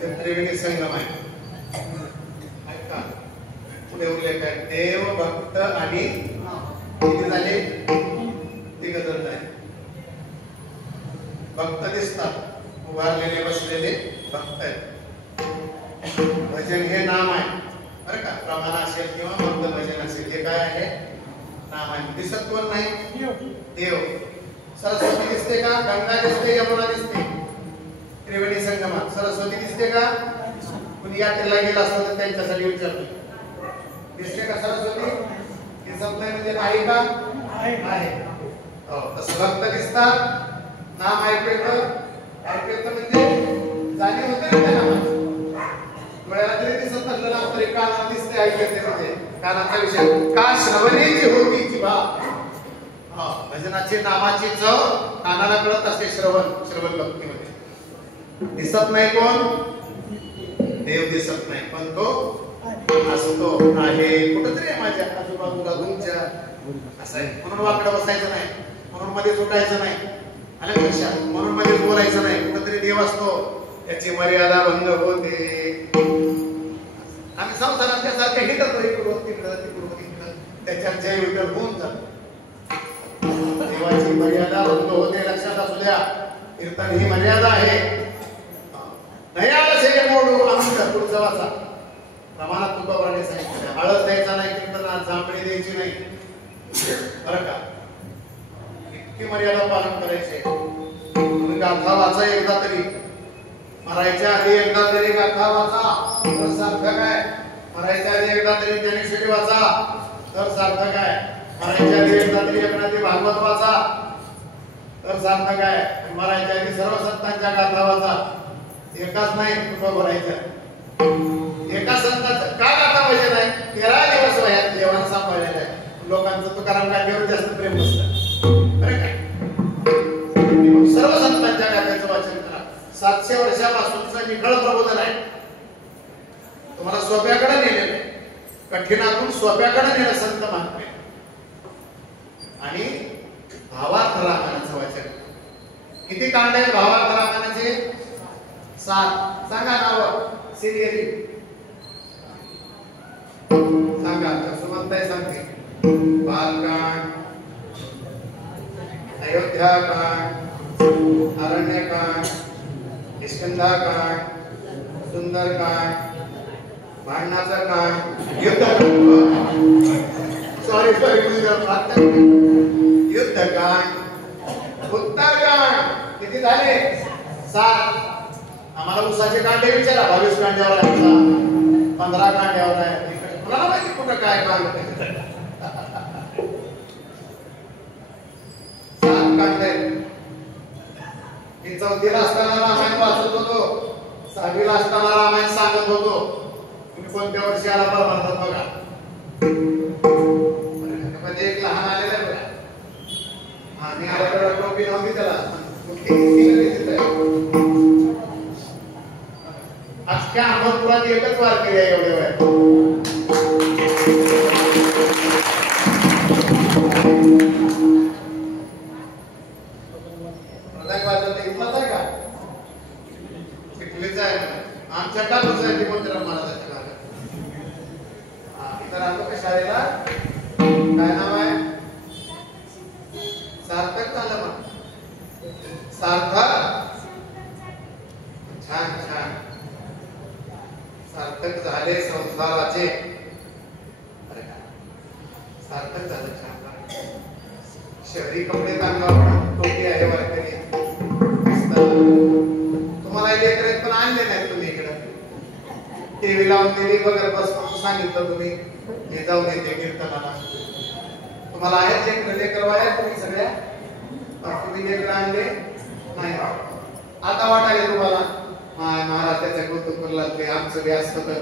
देव त्रिवेणी संगम आहे. ऐका पुढे उल्लेख आहे देव भक्त आणि किती झाले? तिघ जण आहे. भक्त दिसतात उभारलेले बसलेले भक्त आहेत. भजन हे नाम आहे बरं का. प्रमाण असेल किंवा भक्त भजन असेल हे काय आहे? नाम आहे. दिसत कोण नाही? देव. सरस्वती दिसते का? गंगा दिसते, यमुना दिसते. त्रिवेणी संगमात सरस्वती दिसते का? कुणी यात्रेला गेला असतं तर त्यांच्यासाठी विचारतो, दिसते का सरस्वती? दिसत नाही म्हणजे नाही का? आहे. हो, तसं भक्त दिसतात. नाम ऐकलं म्हणजे जाणीव होते ना त्या नामाची. डोळ्याला तरी दिसत नसलं ना तरी कानाला दिसते, ऐकते. म्हणजे कानाचा विषय का श्रवणेची होती जिभा. भजनाची नामाची चव कानाला कळत असते. श्रवण भक्तीमध्ये दिसत नाही कोण? देव दिसत नाही, पण तो असतो, आहे, कुठंतरी आहे माझ्या आजूबाजूला तुमच्या. असं आहे. म्हणून वाकडं बसायचं नाही, म्हणून मध्ये सुटायचं नाही, आलं लक्षात? म्हणून मध्ये बोलायचं नाही. कुठंतरी देव असतो, त्याची मर्यादा भंग होते. आम्ही संसारात त्यासारखे हिंडतो, इकडं तिकडं त्याच्यात जय विठ्ठल होऊन जातो. देवाची मर्यादा बंद होते, लक्षात असू द्या. कीर्तन ही मर्यादा आहे. नाही आळस हे मोडू आमचं पुढचा वाचा. प्रमाणात तुकोबाने सांगितलं, आळस द्यायचा नाही कीर्तनात, जांभळी द्यायची नाही, बरं का? इतकी मर्यादा पालन करायचे. गाथा वाचा एकदा तरी, मरायच्या आधी एकदा तरी गाथा वाचा तर सार्थक आहे. मरायच्या आधी एकदा तरी ज्ञानेश्वरी वाचा तर सार्थक आहे. मरायच्या आधी एकदा तरी एखादी भागवत वाचा तर सार्थक आहे. मरायच्या आधी सर्व संतांच्या गाथा वाचा. एकाच नाही तुका भरायचं. एका संतांचं का गाथा पाहिजे नाही? 13 दिवस वयात देवानं सांभाळलेलं आहे. लोकांचं तुकाराम गाठीवर जास्त प्रेम नसतं, बरं काय? सर्व संतांच्या गाथ्याचं वाचन करा. 700 वर्षापासूनचं निखळ प्रबोधन आहे. तुम्हाला सोप्याकडे नेलेलं, कठीणातून सोप्याकडे नेलं संत महात्मे. आणि भावार्थ रामायणाचं वाचन. किती कांड आहेत भावार्थ रामायणाचे? 7. सांगा नाव सिरियली सांगा. सुमंताई सांगते. बालकांड, अयोध्याकांड, अरण्यकांड, किष्किंधाकांड, सुंदरकांड, भांडणाचा कांड, युद्धकांड, उत्तरकांड. किती झाले? 7. आम्हाला उसाचे कांडे विचारा. 22 कांड्यावर आहे, 15 कांड्यावर आहे. कुणाला माहिती कुठं काय कांड? 7 कांडे. मी 4थीला असताना रामायण वाचत होतो, 6वीला असताना रामायण सांगत होतो. तुम्ही कोणत्या वर्षी आला परमार्थात बघा. मध्ये एक लहान आलेला आहे बघा. आम्ही आल्याकडे टोपी नव्हती त्याला. अख्ख्या अहमदपुरात एकच वारकरी आहे एवढ्या वेळात. इथलाच आहे का? शिकलीच आहे. आमच्या टाकूच आहे तिमोथेराव महाराजांच्या भागात. इथं राहतो का शाळेला? काय नाव आहे? सार्थक झालं मग. सार्थक. छान छान. सार्थक झाले संसाराचे. सार्थक झालं. छान. शहरी कपडे अंगावर टोपी आहे वारकरी. तुम्हाला लेकर पण आणले नाही तुम्ही इकडे. टीव्ही लावून दिली बघत बस म्हणून सांगितलं तुम्ही हे जाऊन येते कीर्तनाला. तुम्हाला आहेत लेकर वाया तुम्ही सगळ्या. तुम्ही लेकर आणले नाही. आता वाटायला तुम्हाला महाराज त्याच्या कौतुक करला ते आमचं बी असतं तर.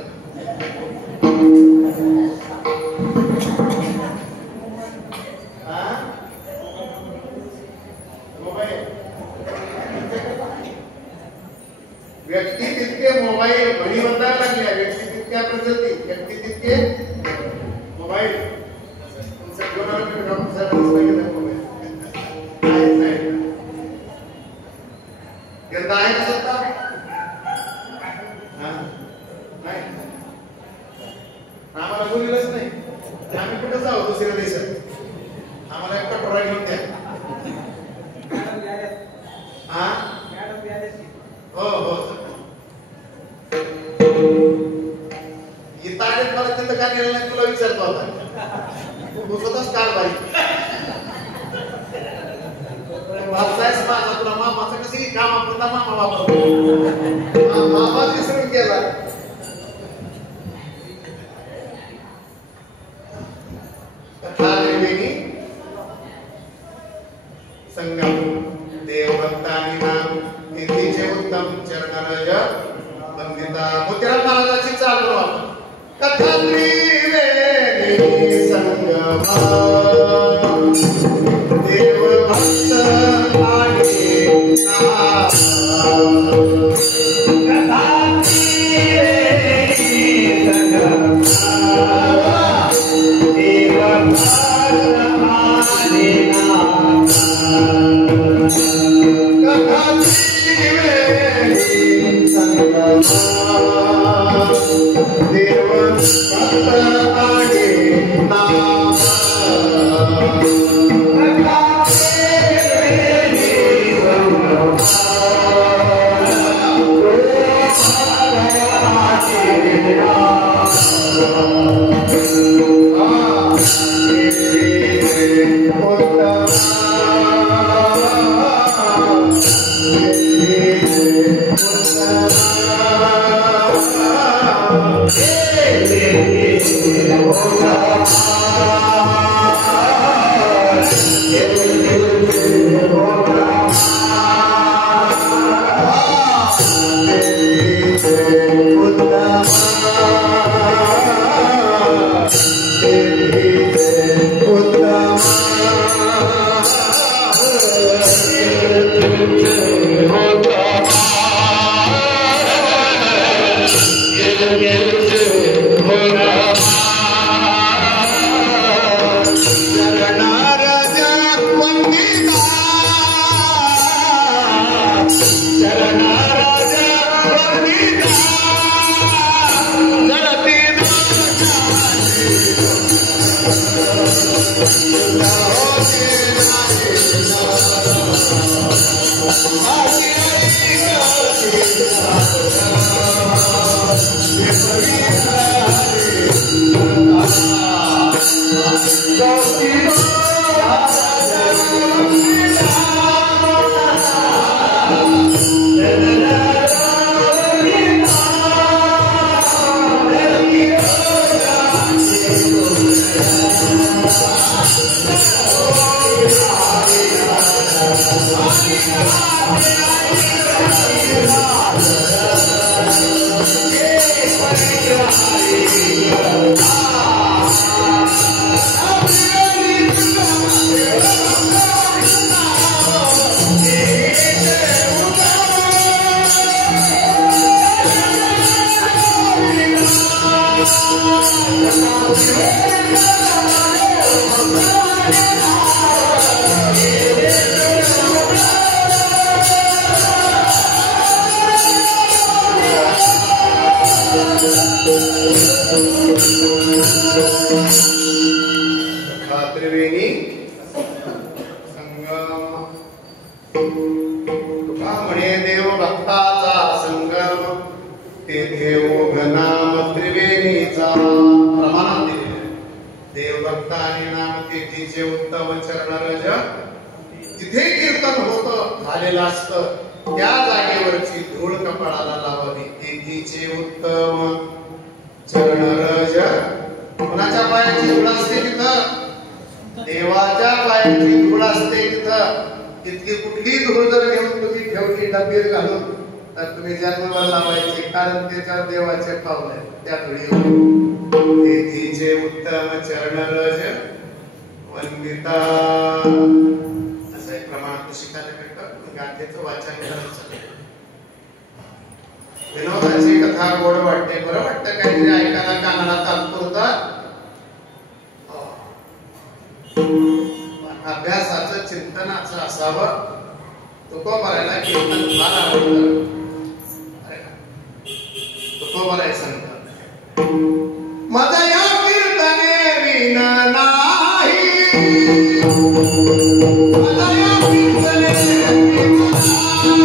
व्यक्ती तितके मोबाईल घरी वाटायला लागले. व्यक्ती तितक्या प्रगती, व्यक्ती तितके मोबाईल. यंदा आहे का सत्ता? नाही. आम्हाला बोललेलंच नाही. आम्ही कुठं जाऊ दुसऱ्या देशात? आम्हाला एक कटोरा घेऊन द्या. हा हो हो. इथं आले मला तिथं का गेलं नाही तुला विचारतो आता. तू स्वतःच कारभारी वाचायच माझा तुला मामाचं कशी काम आपला मामा वापरतो मामा विसरून गेला कथा देवी संगम देवभक्तानी नाम निधीचे उत्तम चरणरज वंदिता मोतीराम महाराजाची चालू आपण कथा त्रिवेणी संगमा देवभक्त आणि नाम कथा त्रिवेणी संगमा देवभक्त आणि नाम कथा त्रिवेणी संगमा देवभक्त आणि नाम त्रिवेणी संगम तुका म्हणे देव भक्ताचा संगम तेथे ओघनाम त्रिवेणीचा प्रमाणात दिले देव भक्त आणि नाम तेथीचे उत्तम चरणरज जिथे कीर्तन होत झालेलं असतं त्या जागेवरची धूळ कपाळाला लावावी तेथीचे उत्तम चरणरज कुणाच्या पायाची धूळ असते तिथं देवाच्या पायाची धूळ असते तिथं तितकी कुठली धूळ जर घेऊन तुम्ही ठेवली डबीत घालून तर तुम्ही जन्माला लावायची कारण त्याच्यावर देवाचे पावले त्या धुळीवर तेथीचे उत्तम चरणरज वंदिता असं एक प्रमाणात शिकायला भेटतं गाथेचं वाचन करायचं विनोदाची कथा गोड वाटते बरं वाटतं काहीतरी ऐकायला कानाला तात्पुरतं अभ्यासाचं चिंतनाचं असावं तुकोबारायला कीर्तन फार आवडतं तुकोबाराय सांगतात माझा या कीर्तने विन नाही माझा या कीर्तने विन नाही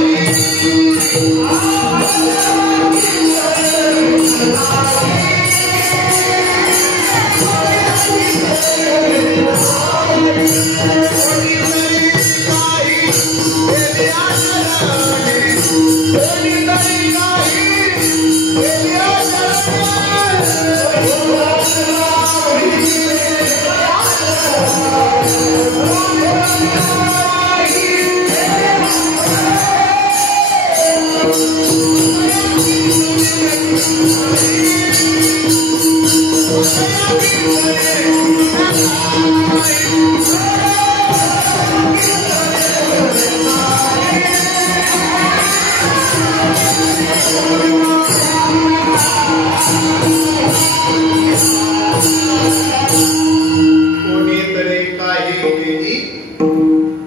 कोणीतरी काही केली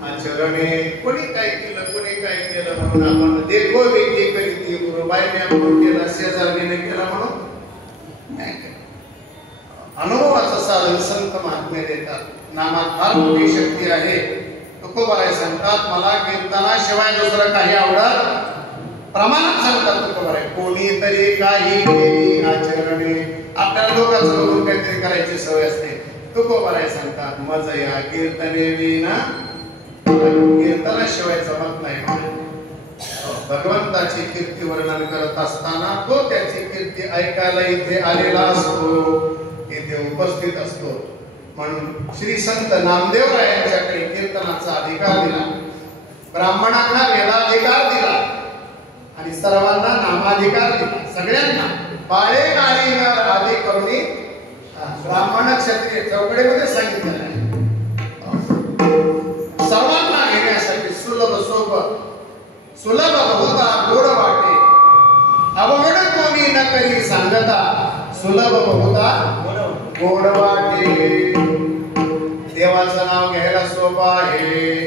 आचरणे, कोणी काय केलं कोणी काय केलं म्हणून आपण देखो व्यक्ती करीती गुरुबाईने आपण केलं शेजारीने केलं म्हणून नाही केलं. अनुभवाचं साधन संत महात्मे देतात. नामात फार मोठी शक्ती आहे. तुकोबाराय सांगतात मला कीर्तनाशिवाय दुसरं काही आवडत प्रमाणात सांगतात तुकोबाराय. कोणीतरी काही केली आचरणे, आपल्याला लोकांचं बघून काहीतरी करायची सवय असते. तुकोबाराय सांगतात मज या कीर्तने विना, कीर्तनाशिवाय जमत नाही. भगवंताची कीर्ती वर्णन करत असताना तो त्याची कीर्ती ऐकायला इथे आलेला असतो, इथे उपस्थित असतो. म्हणून श्री संत नामदेवरायांच्याकडे कीर्तनाचा अधिकार दिला, ब्राह्मणांना वेदाधिकार दिला आणि सर्वांना नामाधिकार दिला. सगळ्यांना बाळे काळी नर आदी करुणी ब्राह्मण क्षत्रिय चौकडेमध्ये सांगितलं आहे. सर्वांना घेण्यासाठी सुलभ सोबत सुलभ बहुता गोड वाटे, अवघड कोणी न करी सांगता सुलभ बहुता गोड वाटे. देवाचं नाव घ्यायला सोपं आहे.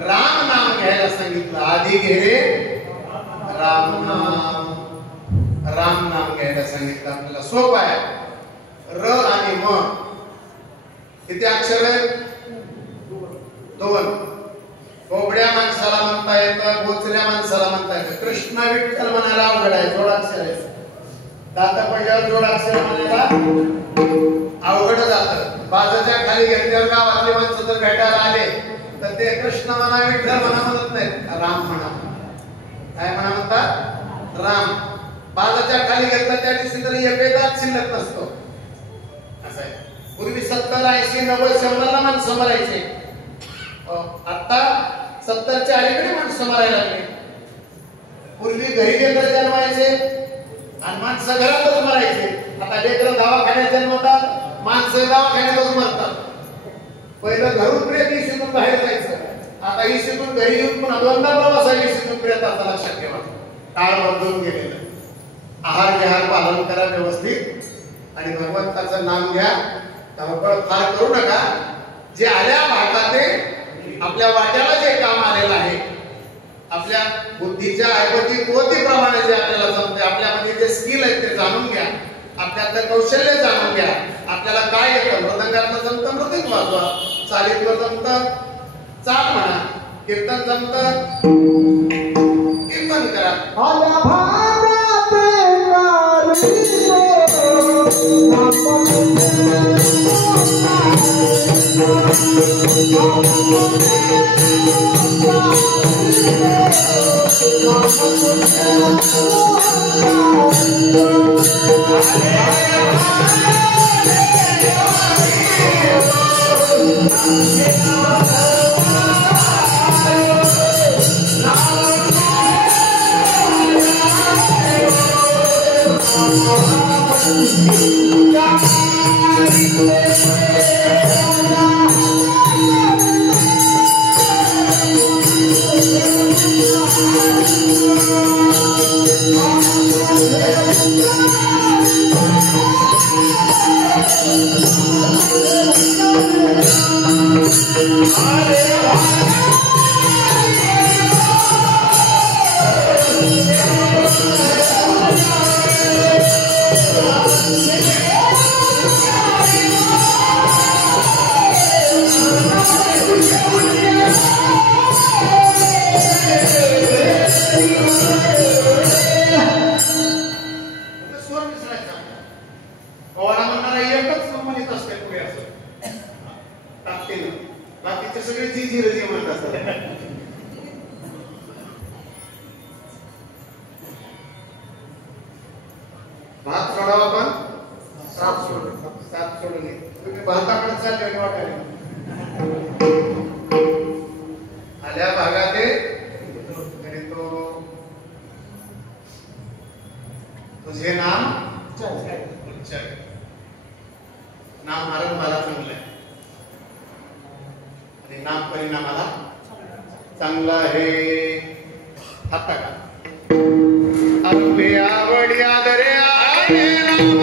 राम नाम घ्यायला सांगितलं, आधी घे रे राम नाम. राम नाम घ्यायला सांगितलं आपल्याला सोपं आहे. र आणि म किती अक्षर आहेत? 2. बोबड्या माणसाला म्हणता येतं, बोचऱ्या माणसाला म्हणता येतं. कृष्ण विठ्ठल म्हणायला अवघड आहे, जोडाक्षर आहे. दाता पडल्यावर जोडाक्षर म्हणायला अवघड जातं. बाजाच्या खाली घेतल्यावर गावातले माणसं जर भेटायला आले तर ते कृष्ण म्हणा विठ्ठल म्हणा म्हणत नाहीत, राम म्हणा. काय म्हणा म्हणतात? राम. बाजाच्या खाली घेतलं त्या दिवशी तरी एक वेदात शिल्लक नसतो. असं आहे. पूर्वी 70, 80, 90, 100ला माणसं मरायचे. आता 70च्या अलीकडे माणसं मरायला लागले. पूर्वी घरी लेकरं जन्मायचे आणि माणसं घरातच मरायचे. आता लेकरं दवाखान्यात जन्मतात, माणसं दवाखान्यातच मरतात. पहिलं घरून प्रेत इशीतून बाहेर जायचं, आता इशीतून घरी येऊन पुन्हा 2दा प्रवास आहे इशीतून प्रेताचा. लक्षात ठेवा, काळ बदलून गेलेलं. आहार विहार पालन करा व्यवस्थित आणि भगवंताचं नाम घ्या. धावपळ फार करू नका. जे आल्या भागात आपल्या वाट्याला जे काम आलेलं आहे, आपल्या बुद्धीच्या ऐपती कुवतीप्रमाणे जे आपल्याला जमते, आपल्यामध्ये जे स्किल आहेत ते जाणून घ्या. आपल्यातलं कौशल्य जाणून घ्या. आपल्याला काय येतं? मृदंगातलं जमतं मृदंग वाजवा, चालीतलं जमतं चाल म्हणा, कीर्तन जमतं कीर्तन करा. नाम आरंभाला चांगलं आहे आणि नाम परिणामाला चांगलं आहे. आता का अरुपे आवडी आदरे आहे नाम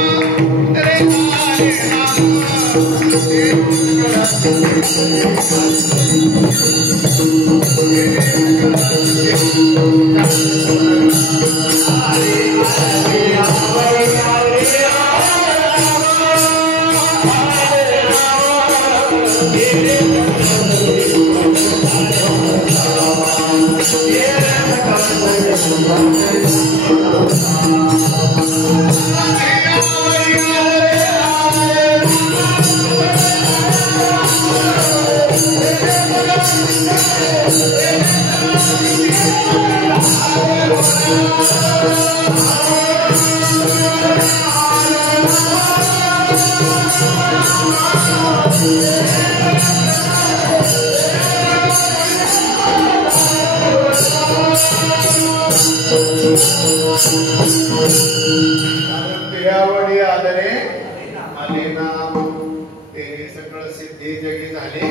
रे आहे नाम आवडी आदरे आले नाम ते सगळं सिद्धी जगी झाले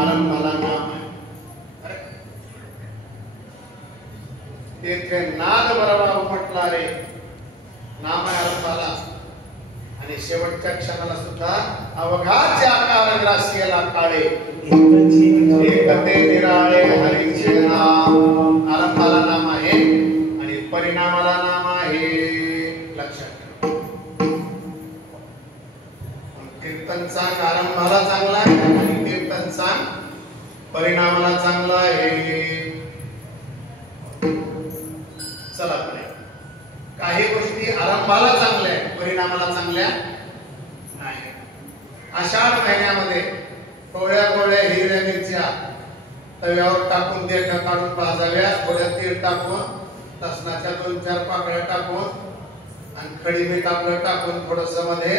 आरंभाला नाम आहे. तेथे नाद बरोबर म्हटला रे नाम आहे आरंभाला आणि शेवटच्या क्षणाला सुद्धा अवघाचे आकार ग्रासीला काळे एकते निराळे हरीचे नाम. आरंभाला नाम आहे आणि परिणामाला नाम आहे. लक्षात कीर्तन सांग आरंभाला चांगला आहे आणि कीर्तन सांग परिणामाला चांगला आहे. चला काही गोष्टी आरंभाला चांगल्या आहेत परिणामाला चांगल्या नाही. आषाढ महिन्यामध्ये कोवळ्या कोवळ्या हिरव्या मिरच्या तव्यावर टाकून देठ काढून भाजाव्या, थोड्या तेल टाकून लसणाच्या 2-4 पाकळ्या टाकून आणि खडी मीठ आपलं टाकून थोडस मध्ये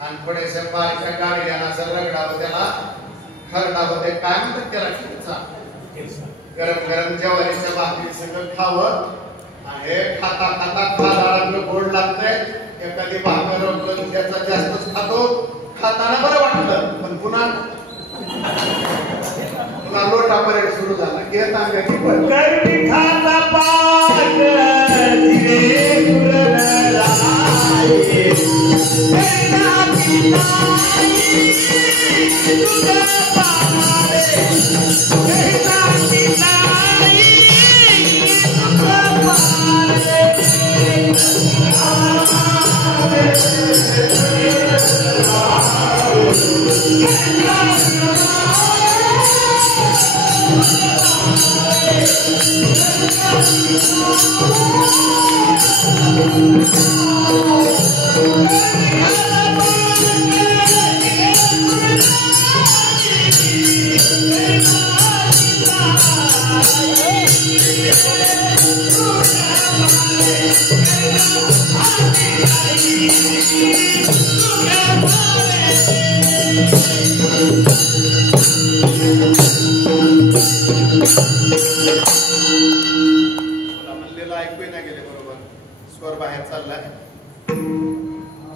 आणि थोडेसे बारीक गाडग्यानं असं रगडावं त्याला खरडावं. ते काय म्हणतात त्याला ठेचा. गरम गरम ज्वारीच्या भाकरी सगळं खावं आणि हे खाता खाता खादाळातलं गोड लागतंय. एखादी भाकर रोखलं त्याचा जास्तच खातो. खाताना बरं वाटलं पण पुन्हा लोटापर्यंत सुरू झाला घेत अंगाची पण मिठाचा पाक धीरे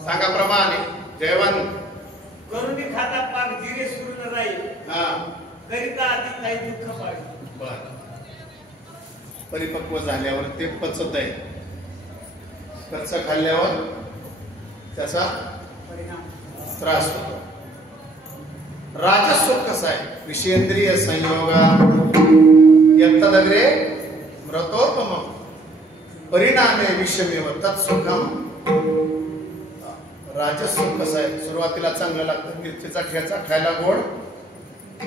सांगा प्रमाणे जयवंत करुणी खाता पाक धीरे सुरू न राहील करिता आधी काही दुःख पाहिजे. परिपक्व झाल्यावर ते पचत आहे. कच्च खाल्ल्यावर त्याचा त्रास होतो. राजसुख कसा आहे विषेंद्रिय संयोग यत्तदग्रे मृतोपम परिणामे विषमेव तत्सुखम. राजसुख कसं आहे सुरुवातीला चांगलं लागतं. मिरचीचा ठेचा खायला गोड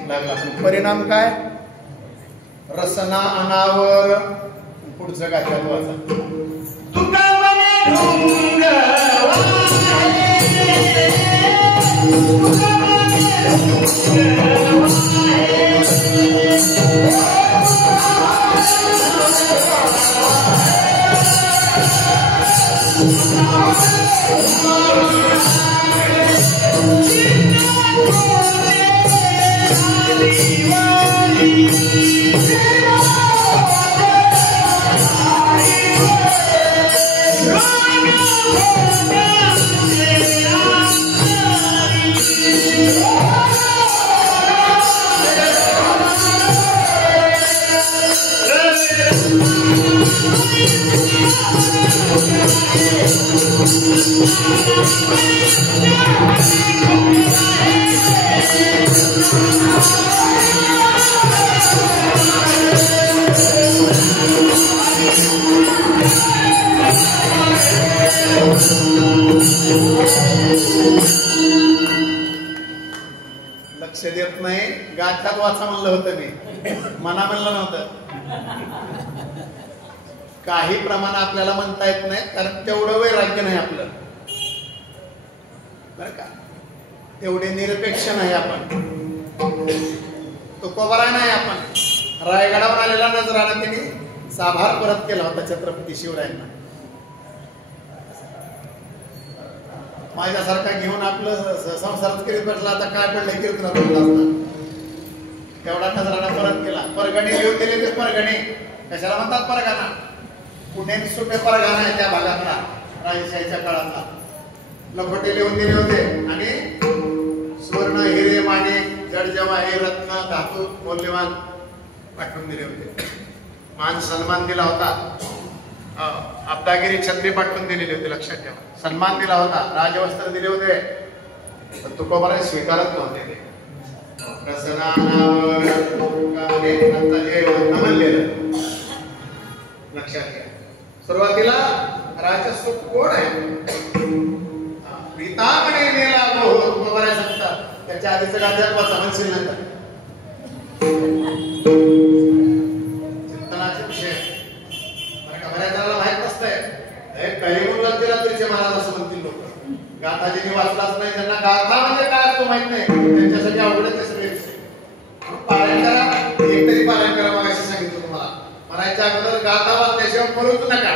लागला पण परिणाम काय रसना अनावर पुढचं काय वाचा तुका मने ढुंग Oh, लक्ष देत नाही. गाठात वाचा म्हणलं होतं मी, मना म्हणलं नव्हतं. काही प्रमाण आपल्याला म्हणता येत नाही, कारण तेवढं वैराग्य नाही आपलं, बरं का. तेवढे निरपेक्ष नाही आपण, तो कोबरा नाही आपण. रायगडावर आलेला नजरानं त्यांनी साभार परत केला होता छत्रपती शिवरायांना. माझ्यासारखा घेऊन आपलं संसारात करीत बसला, आता काय पडलं कीर्तनात पडला असता. तेवढा नजराना परत केला. परगणे घेऊन दिले ते परगणे कशाला म्हणतात? परगणा. पुण्यात सुटे परगणा आहे त्या भागातला, राजशाहीच्या काळातला. लखोटे लिहून दिले होते आणि सुवर्ण, हिरे, माणिक, जडजवाही, रत्न, धातू मौल्यवान पाठवून दिले होते. मान सन्मान दिला होता. अब्दागिरी छत्री पाठवून दिलेली होती, लक्षात ठेवा. सन्मान दिला होता, राजवस्त्र दिले होते, पण तुकोबारा स्वीकारत नव्हते ते. लक्षात घ्या. सुरुवातीला राजस्व कोण आहे? पितामणे नेला गो, तुकोबारा सांगतात. त्याच्या आधीचं गाद्यात वाचा म्हणशील नंतर. चिंतनाचे विषय बऱ्याच जणांना माहित नसतंय. काही मुलांची रात्रीचे महाराज असं म्हणतील लोक. गाथा ज्यांनी वाचलाच नाही, त्यांना गाथा म्हणजे काय असतो माहित नाही, त्यांच्यासाठी अवघडच सगळे विषय. पारायण करा, एक तरी पारायण करा. मग अशी सांगितलं तुम्हाला, मरायच्या अगोदर गाथा वाचल्याशिवाय मरूच नका.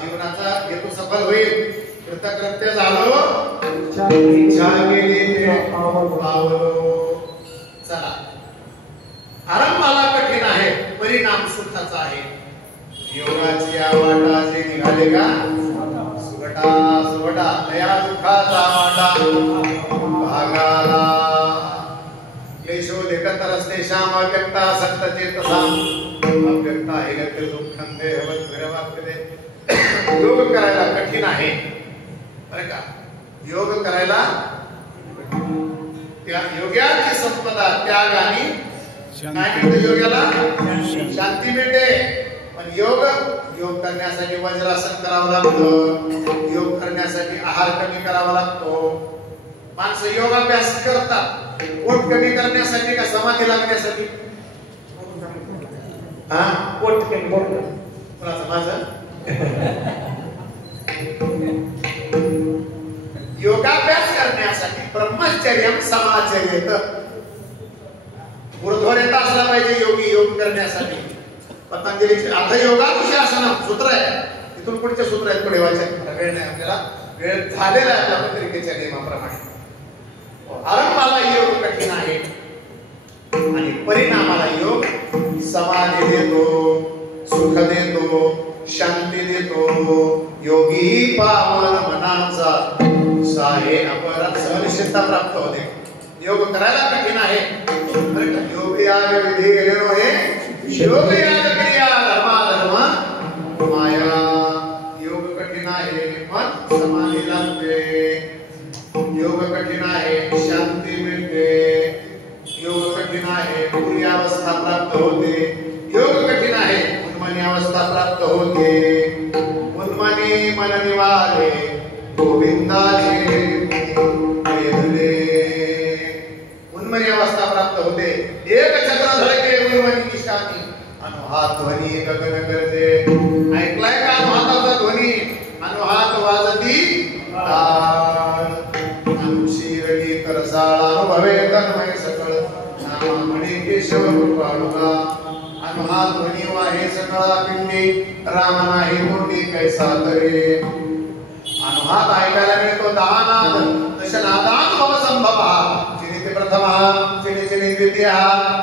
जीवनाचा हेतू सफल होईल. कृतकृत्य झालो, इच्छा केली चला. आरंभाला कठीण आहे, परिणाम सुखाचा आहे. योगाची वाटा जे निघाले का सुगटा सुगटा, दया दुःखाचा वाटा भागाला. क्लेशो लेखतरस्तेषाम अव्यक्ता सक्त चेतसाम अव्यक्ता हिलते दुःखं देहवत विरवाप्यते. योग करायला कठीण आहे, बरं का. योग करायला त्या योग्याची संपदा त्याग आणि काय मिळते योग्याला? शांती मिळते. पण योग करण्यासाठी वज्रासन करावं लागतं. योग करण्यासाठी आहार कमी करावा लागतो. माणसं योगाभ्यास करतात पोट कमी करण्यासाठी का समाधी लागण्यासाठी? पोट कमी कोणाचं? माझं. योगाभ्यास करण्यासाठी ब्रह्मचर्य समाचर्य ऊर्ध्वरेता असला पाहिजे योगी. योग करण्यासाठी पतंजलीचे अर्ध योगानुशासन सूत्र आहे. इथून पुढचे सूत्र आहेत, पुढे वाचायचे वेळ नाही आपल्याला. वेळ झालेला आहे आपल्या पत्रिकेच्या नियमाप्रमाणे. आरंभाला योग कठीण आहे आणि परिणामाला योग समाधी देतो, सुख देतो, शांती देतो. योगी पावन मनाचा साहे अपराध सहनिश्चितता प्राप्त होते. योग करायला कठीण आहे. योग याग विधी गेलेलो आहे. योग याग क्रिया धर्म माया. योग कठीण आहे, मन समाधी लागते. योग कठीण आहे, शांती मिळते. योग कठीण आहे, पूर्वी अवस्था प्राप्त होते. योग कठीण आहे, उन्मनी अवस्था प्राप्त होते. उन्मनी मन निवाले गोविंदाचे उन्मनी अवस्था प्राप्त होते. एक चक्र धडके उन्मनी निष्ठानी अनुहात ध्वनी गगन करते. ऐकलाय का हाताचा ध्वनी? अनुहात वाजती अनुशीरली करसाळा अनुभवे तन्मय सकळ नामामणी केशव कृपाळुका. अनुहात ध्वनी वाहे सकळा पिंडी राम नाही मोठी कैसा तरे. अनुहात ऐकायला मिळतो दहानाद दशनादान भव संभवा. चिनिते प्रथम चिनी चिनी द्वितीय.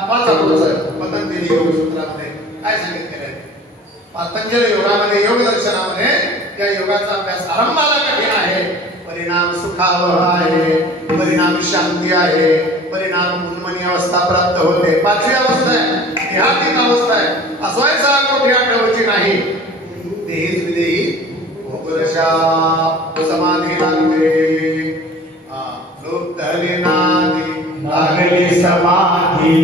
वाचा पुढचं पतंजली योग सूत्रामध्ये काय सांगितलेलं आहे? पतंजली योगामध्ये योग दर्शनामध्ये त्या योगाचा अभ्यास आरंभाला कठीण आहे, परिणाम सुखावह आहे, परिणाम शांती आहे, परिणाम उन्मनी अवस्था प्राप्त होते. पाचवी अवस्था आहे ध्यानात अवस्था आहे. असवायचा कोठी आठवची नाही. देहीच विदेही भोगदशा समाधी लागते. लुप्तलिनादी लागली समाधी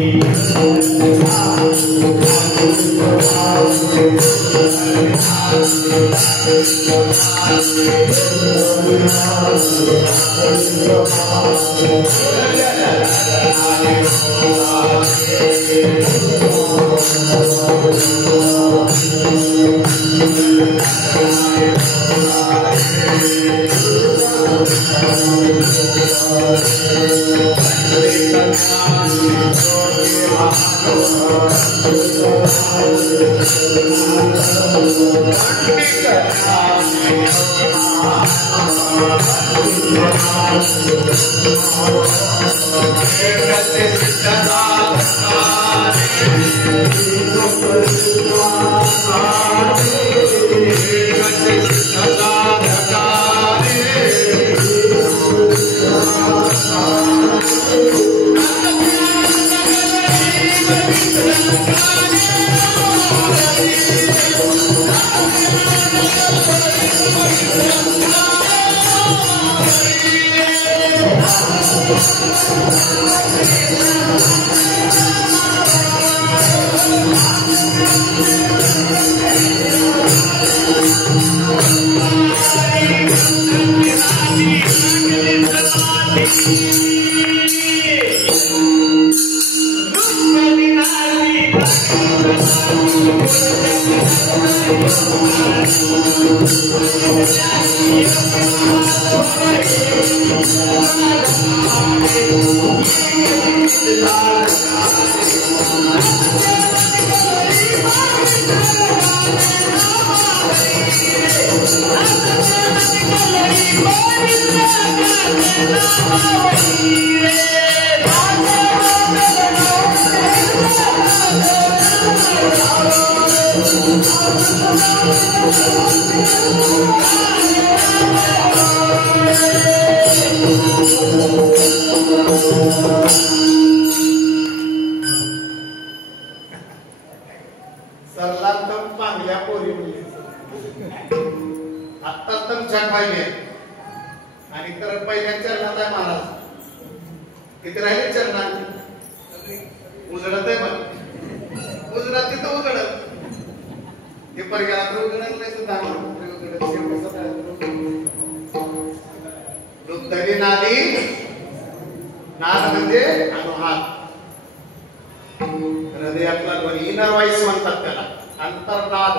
हृदयातला ध्वनी इनर व्हॉइस म्हणतात त्याला, अंतर्नाद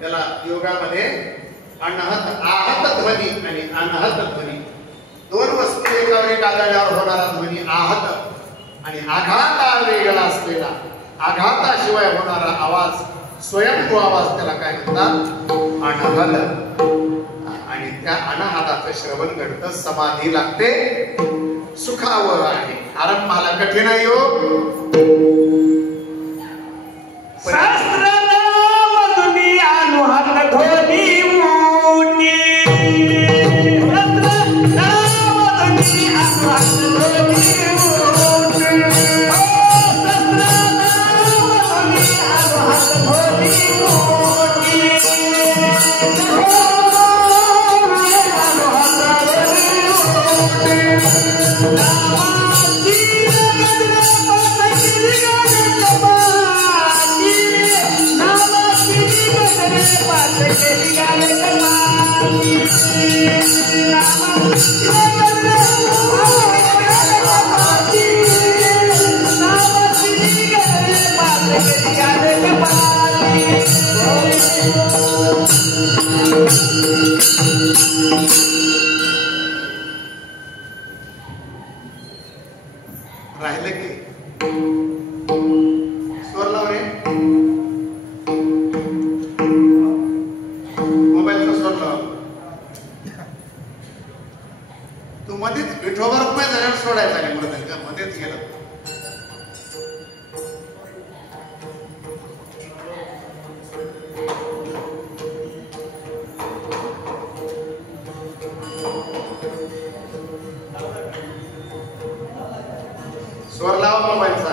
त्याला योगामध्ये. अनहत आहत ध्वनी आणि अनहत ध्वनी दोन वस्तू एकावर एक आदळल्यावर होणारा ध्वनी आहत आणि आघात वेगळा असलेला आघाताशिवाय होणारा आवाज स्वयंभू आवाज त्याला काय म्हणतात अनहत. आणि त्या अनहताचं श्रवण घडतं, समाधी लागते, सुखावर आहे. आरंभाला कठीण आहे योग सहस्रनाम दुनिया अनुहत ध्वनी ऊटी. सहस्रनाम दुनिया अनुहत ध्वनी ऊटी. सहस्रनाम दुनिया अनुहत ध्वनी ऊटी. राहिले की स्वर लाव रे, मोबाईलचा स्वर लाव. तू मध्येच विठोबा रुपये झाल्यावर सोडायचा नाही, मृदंग मध्येच गेला. स्वर लावा मोबाईलचा.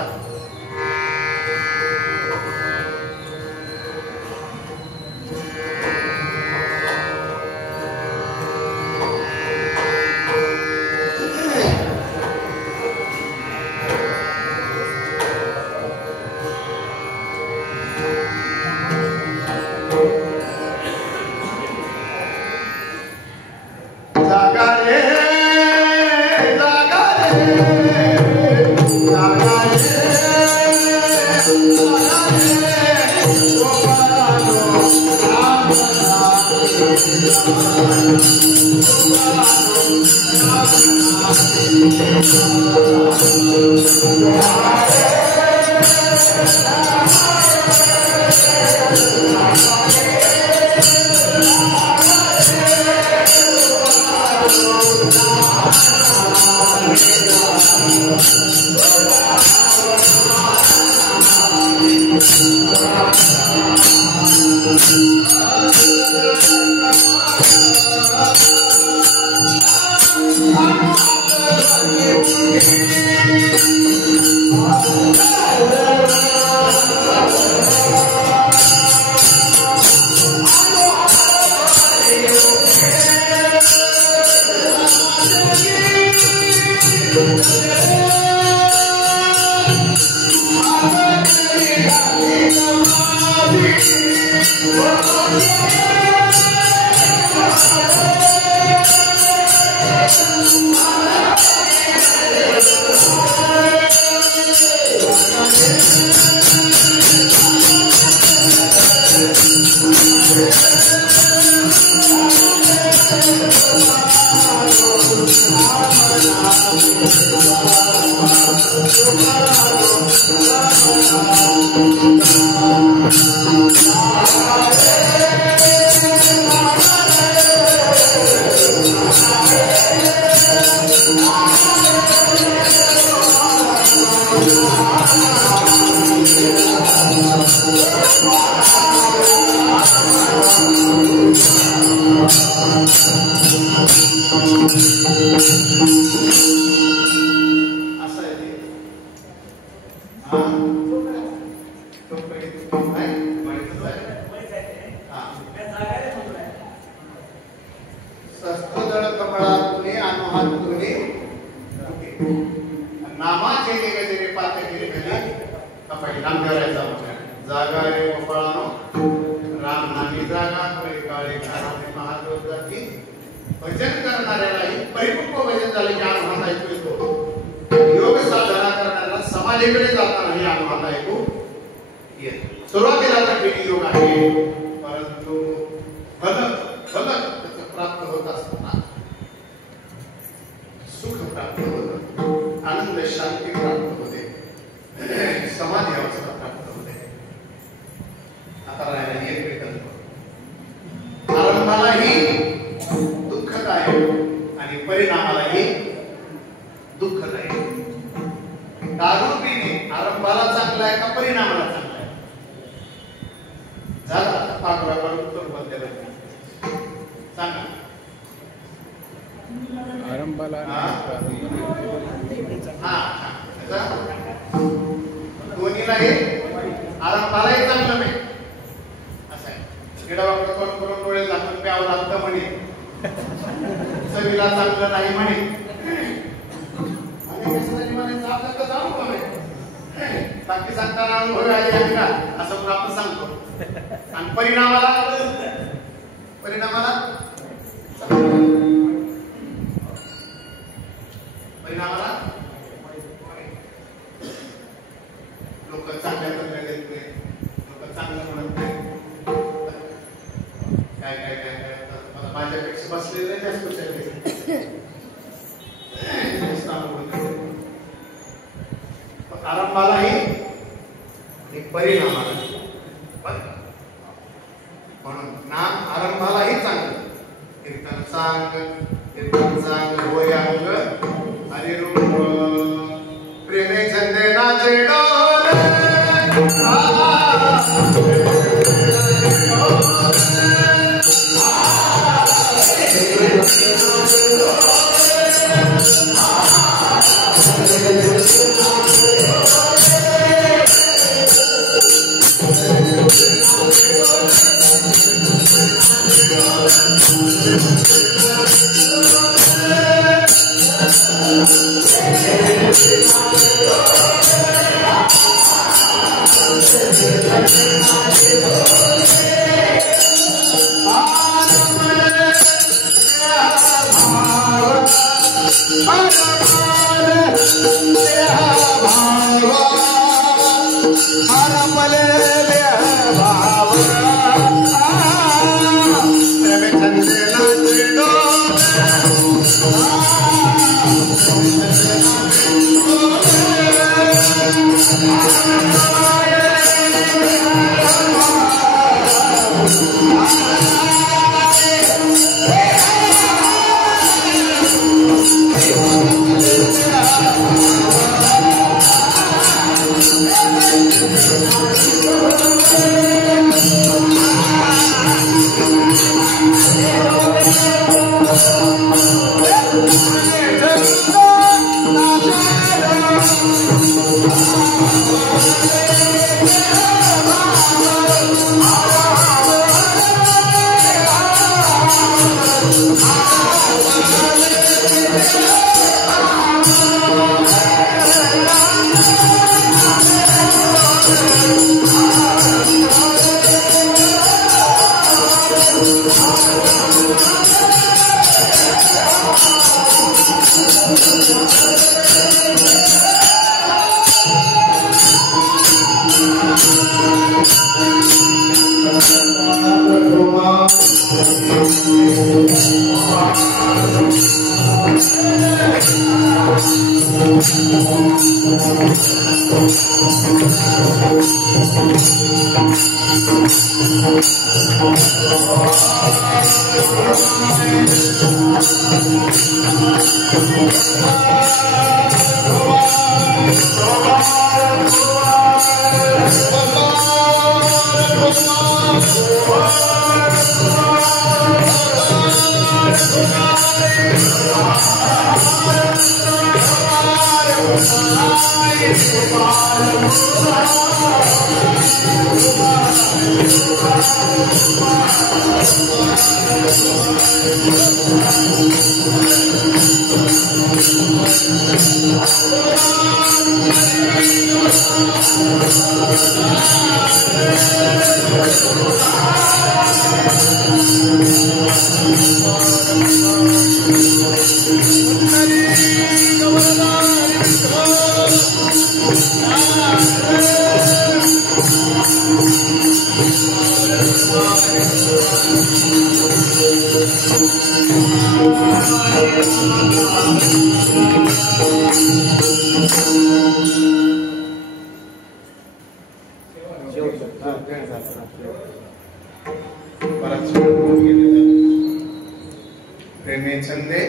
प्रेमे छंदे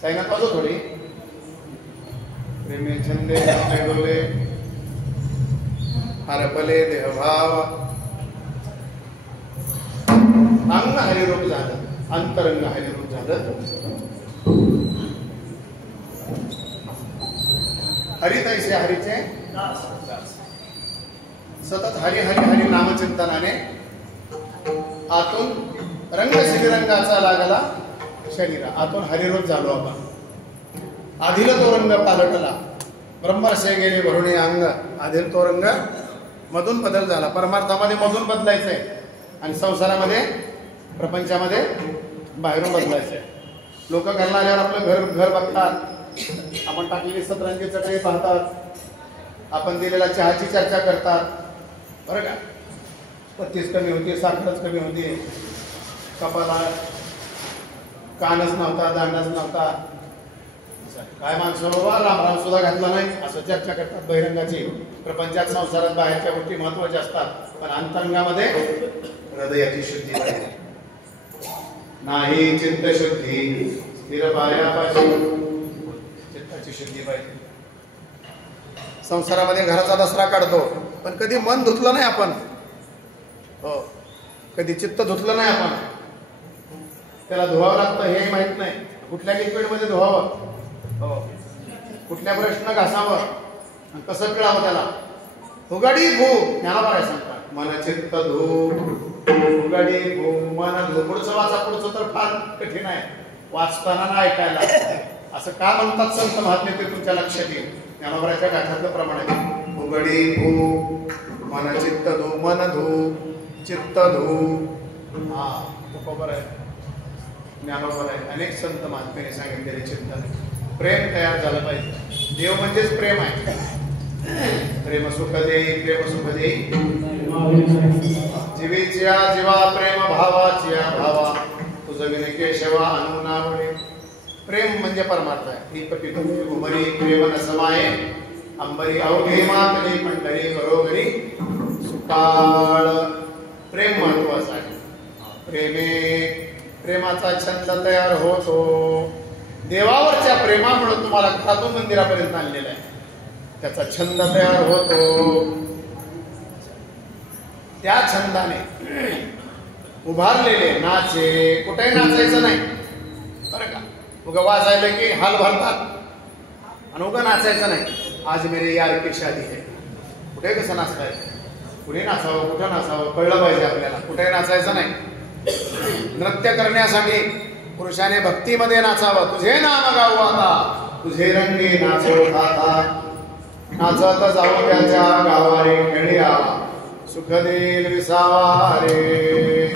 साईनाथ वाजव थोडी प्रेमे छंदे डोले हरपले देहभाव अंग हरिरूप झालं अंतरंग हरिरूप झालं हरितैसे हरीचे सतत हरी हरी हरी नामचिंतनाने आतून रंग श्रीरंगाचा लागला शरीरा आतून हरिरूप झालो आपण आधील तो रंग पालटला ब्रह्मरसे गेले भरुणे अंग आधील तो रंग मधून बदल झाला परमार्थामध्ये मधून बदलायचंय आणि संसारामध्ये प्रपंचामध्ये बाहेरून बदलायचंय लोक घरला आल्यावर आपलं घर बघतात आपण टाकलेली सतरंगी चटई पाहतात आपण दिलेल्या चहाची चर्चा करतात बरं का पत्तीस कमी होती साखरच कमी होती कपाला कानच नव्हता दांडच नव्हता काय माणसं बाबा रामराम सुद्धा घातला नाही असं चर्चा करतात बहिरंगाची प्रपंचात संसारात बाहेरच्या गोष्टी महत्वाच्या असतात पण अंतरंगामध्ये हृदयाची शुद्धी पाहिजे नाही चित्तशुद्धी स्थिर पायापाशी चित्ताची शुद्धी पाहिजे संसारामध्ये घराचा दसरा काढतो पण कधी मन धुतलं नाही आपण हो कधी चित्त धुतलं नाही आपण त्याला धुवावं लागतं हे माहित नाही कुठल्या लिक्विडमध्ये धुवावं हो कुठल्या ब्रशनं घासावं आणि कसं पिळावं त्याला उगाडी भू ज्ञानाबाई सांगतात मन चित्त धू उगाडी भू मन धू पुढचं वाचा पुढचं तर फार कठीण आहे वाचताना ना ऐकायला असं का म्हणतात संत महात्मे ते तुमच्या लक्षात येईल ज्ञानोबराच्या गाठातलं प्रमाण आहे उघडी धू मन चित्त धू मन धू चित्त धू हा बरोबर आहे ज्ञानोबाने अनेक संत महात्म्याने सांगितलेले चिंतन प्रेम तयार झालं पाहिजे. देव म्हणजेच प्रेम आहे. प्रेम सुख देई, प्रेम सुख देई जीवेच्या जीवा, प्रेम भावाच्या भावा, तुझ विने केशवा अनुनावळे. प्रेम म्हणजे परमार्थ आहे. ही कपी उमरी प्रेम न समाये, अंबरी अवघे मातली पंढरी घरोघरी सुकाळ. प्रेम महत्वाचं आहे. प्रेमाचा छंद तयार होतो. देवावरच्या प्रेमामुळे तुम्हाला खातू मंदिरापर्यंत आणलेला आहे. त्याचा छंद तयार होतो. त्या छंदाने उभारलेले नाचे, कुठेही नाचायचं नाही बरं का. उगा वाजायला की हाल भरतात आणि उगा नाचायचं नाही. आज मेरे यार की शादी है, कुठे कसं नाचताय, कुठे नाचावं, कुठं नाचावं कळलं पाहिजे आपल्याला. कुठेही नाचायचं नाही. नृत्य करण्यासाठी पुरुषाने भक्तीमध्ये नाचावं. तुझे नाम गाऊ आता, तुझे रंगी नाचो आता, नाचत जाऊ त्याच्या गावारे खेड्या, सुख देईल विसावा रे.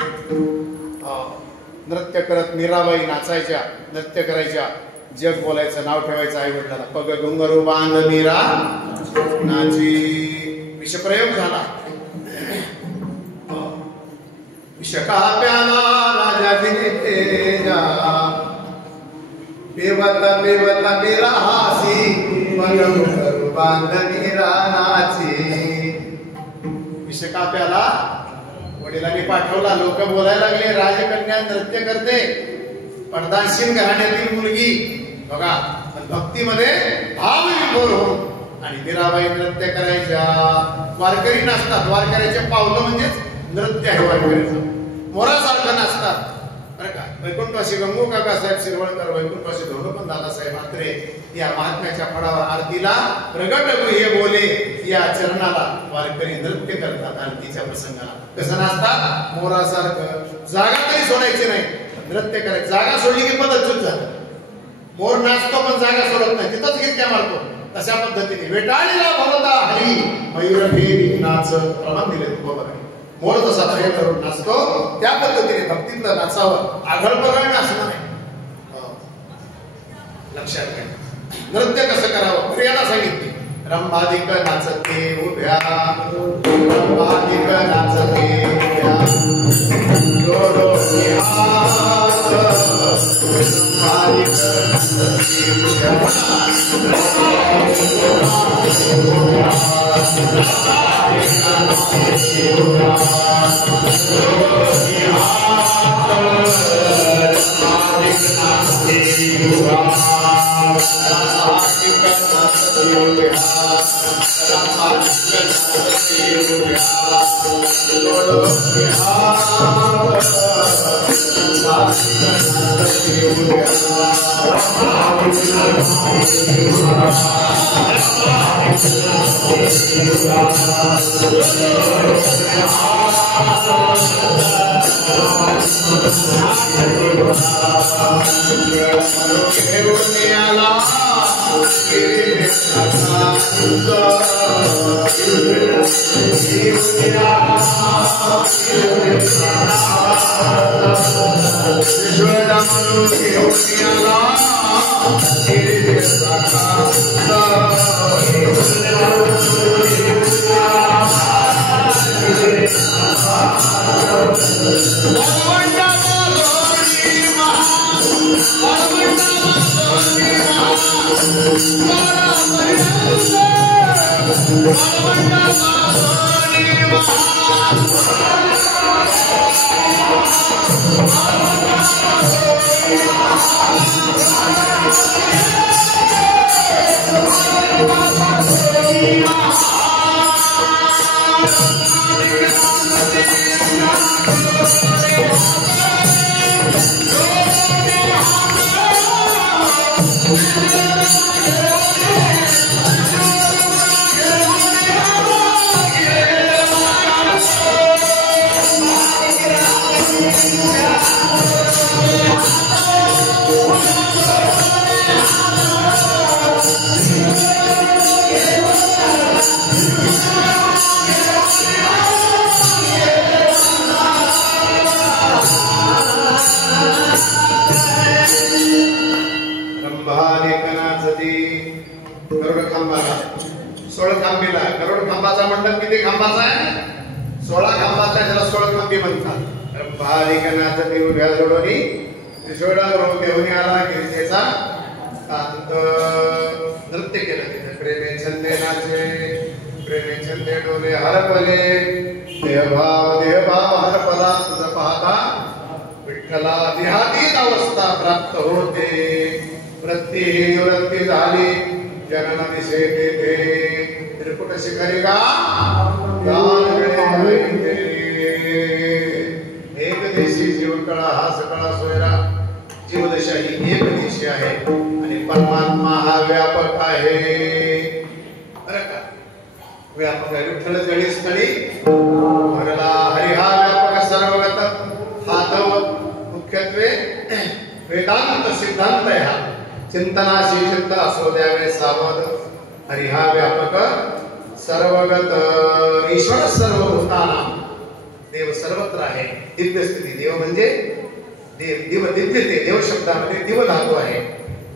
नृत्य करत मीराबाई नाचायच्या, नृत्य करायच्या, जग बोलायचं, नाव ठेवायचं आई वडिलांना. पग घुंगरू बांध मीरा नाची. विषप्रयोग झाला. विष का प्याला राजा तेजा, पेवत पेवत मीरा हासी, पग घुंगरू बांध मीरा नाची. विष का प्याला वडिलांनी पाठवला. लोक बोलायला लागले राजकन्या नृत्य करते, पडदाशीन घराण्यातील मुलगी बघा. भक्तीमध्ये भाव विभोर हो. आणि मीराबाई नृत्य करायच्या. वारकरी नाचतात. वारकऱ्याचे पावलं म्हणजेच नृत्य आहे वारकऱ्याचं. मोरासारखं नाचतात बरं का. वैकुंठवासी गंगू काका साहेब शिरवळकर, वैकुंठवासी धोंडोपंत दादासाहेब म्हात्रे या महात्म्याच्या फळावर आरतीला प्रगट हे बोले या चरणाला वारकरी नृत्य करतात. आरतीच्या प्रसंगाला कसं नाचतात, मोरासारखं. जागा तरी सोडायची नाही, नृत्य करायचं. जागा सोडली की पद्धत चूक झाली. मोर नाचतो पण जागा सोडत नाही, तिथंच गिरक्या मारतो. तशा पद्धतीने वेटाळीला भवता हरी मयूर फेरी नाच प्रमाण दिले. बरोबर आहे. मोर जसा प्रेम करून नाचतो त्या पद्धतीने भक्तीतलं नाचावं. आघळ बघळ नाचणं नाही. लक्षात घ्या. नृत्य कसं करावं प्रियाला सांगितले. रंभाधिक नाचते उभ्या, रंभाधिक नाचते उभ्या, डोळो निहात, रंभाधिक नाचते उभ्या, बारीकनाचती गरुड खांबाला 16 खांबीला गरुड खांबाचा मंडप किती खांबाचा आहे 16 खांबाचा त्याला 16 खांबी म्हणतात बारीकनाचती उभ्या जोडोनी त्रिशूळा घेऊन आला गिरिजेचा कांत नृत्य केलं तिथे प्रेमे छंदे नाचे प्रेमे छंदे डोले हरपले देहभाव हरपला तुझं पाहता विठ्ठला देहातीत अवस्था प्राप्त होते वृत्ती झाली जनन दिशे तेथे त्रिपुट शिखरी गा एक देशी जीवकळा हा सकळा सोयरा जीवदशा ही एक देशी आहे आणि परमात्मा हा व्यापक आहे बरं का व्यापक आहे विठ्ठल जळी स्थळी भरला हरी हा व्यापक सर्वगत हा तो मुख्यत्वे वेदांत सिद्धांत आहे हा चिंतनाशी चिंत असो द्यावे सावध हरी हा व्यापक सर्वगत ईश्वर सर्वभूतानां देव सर्वत्र आहे दिव्य स्थिती देव म्हणजे दिव दिव्य ते देव शब्दामध्ये दिव धातू आहे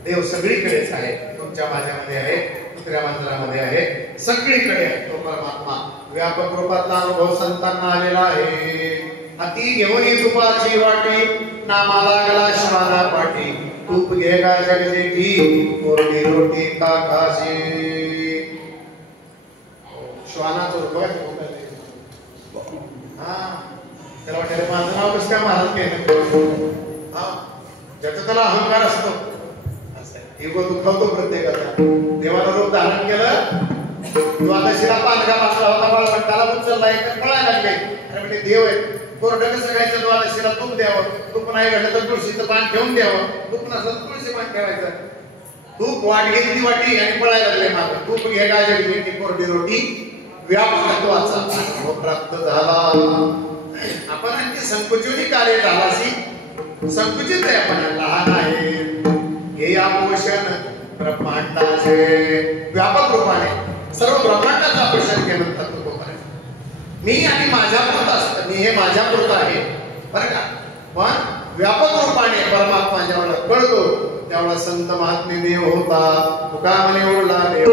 देव सगळीकडेच आहे तुमच्या माझ्यामध्ये आहे दुसऱ्या माणसामध्ये आहे सगळीकडे आहे तो परमात्मा व्यापक रूपातला अनुभव संतांना आलेला आहे अति घेऊन तुपाची वाटी नामाला गला श्वाना पाठी तूप घे का जगजे की कोरडी रोटी का खाशी श्वानाचं रूप हा त्याला वाटलं माझं नाव कसं काय महाराज केलं हा ज्याचा त्याला अहंकार असतो इगो दुखवतो प्रत्येकाचा देवाला रूप धारण केलं द्वादशीला पानगा बसला होता बाळा त्याला उचलला एक पळायला लागले अरे म्हणजे देव आहे कोरडं कसं खायचं द्वादशीला तूप द्यावं तूप नाही घडलं तर तुळशीचं पान ठेवून द्यावं तूप नसलं तर तुळशी पान ठेवायचं तूप वाट घेतली वाटी आणि पळायला लागले मागं तूप घे गाजर ती कोरडी रोटी व्यापकत्वाचा प्राप्त झाला आपण आणखी संकुचित कार्य झालासी संकुचित आहे आपण लहान आहे हे या पोषण ब्रह्मांडाचे व्यापक रूपाने सर्व ब्रह्मांडाचं पोषण केलं तत्व मी आणि माझ्या पुरतं असतं मी हे माझ्या पुरतं आहे बरं का पण व्यापक रूपाने परमात्मा जेवढा कळतो तेवढा संत महात्मे देव होता तुका म्हणे ओरला देव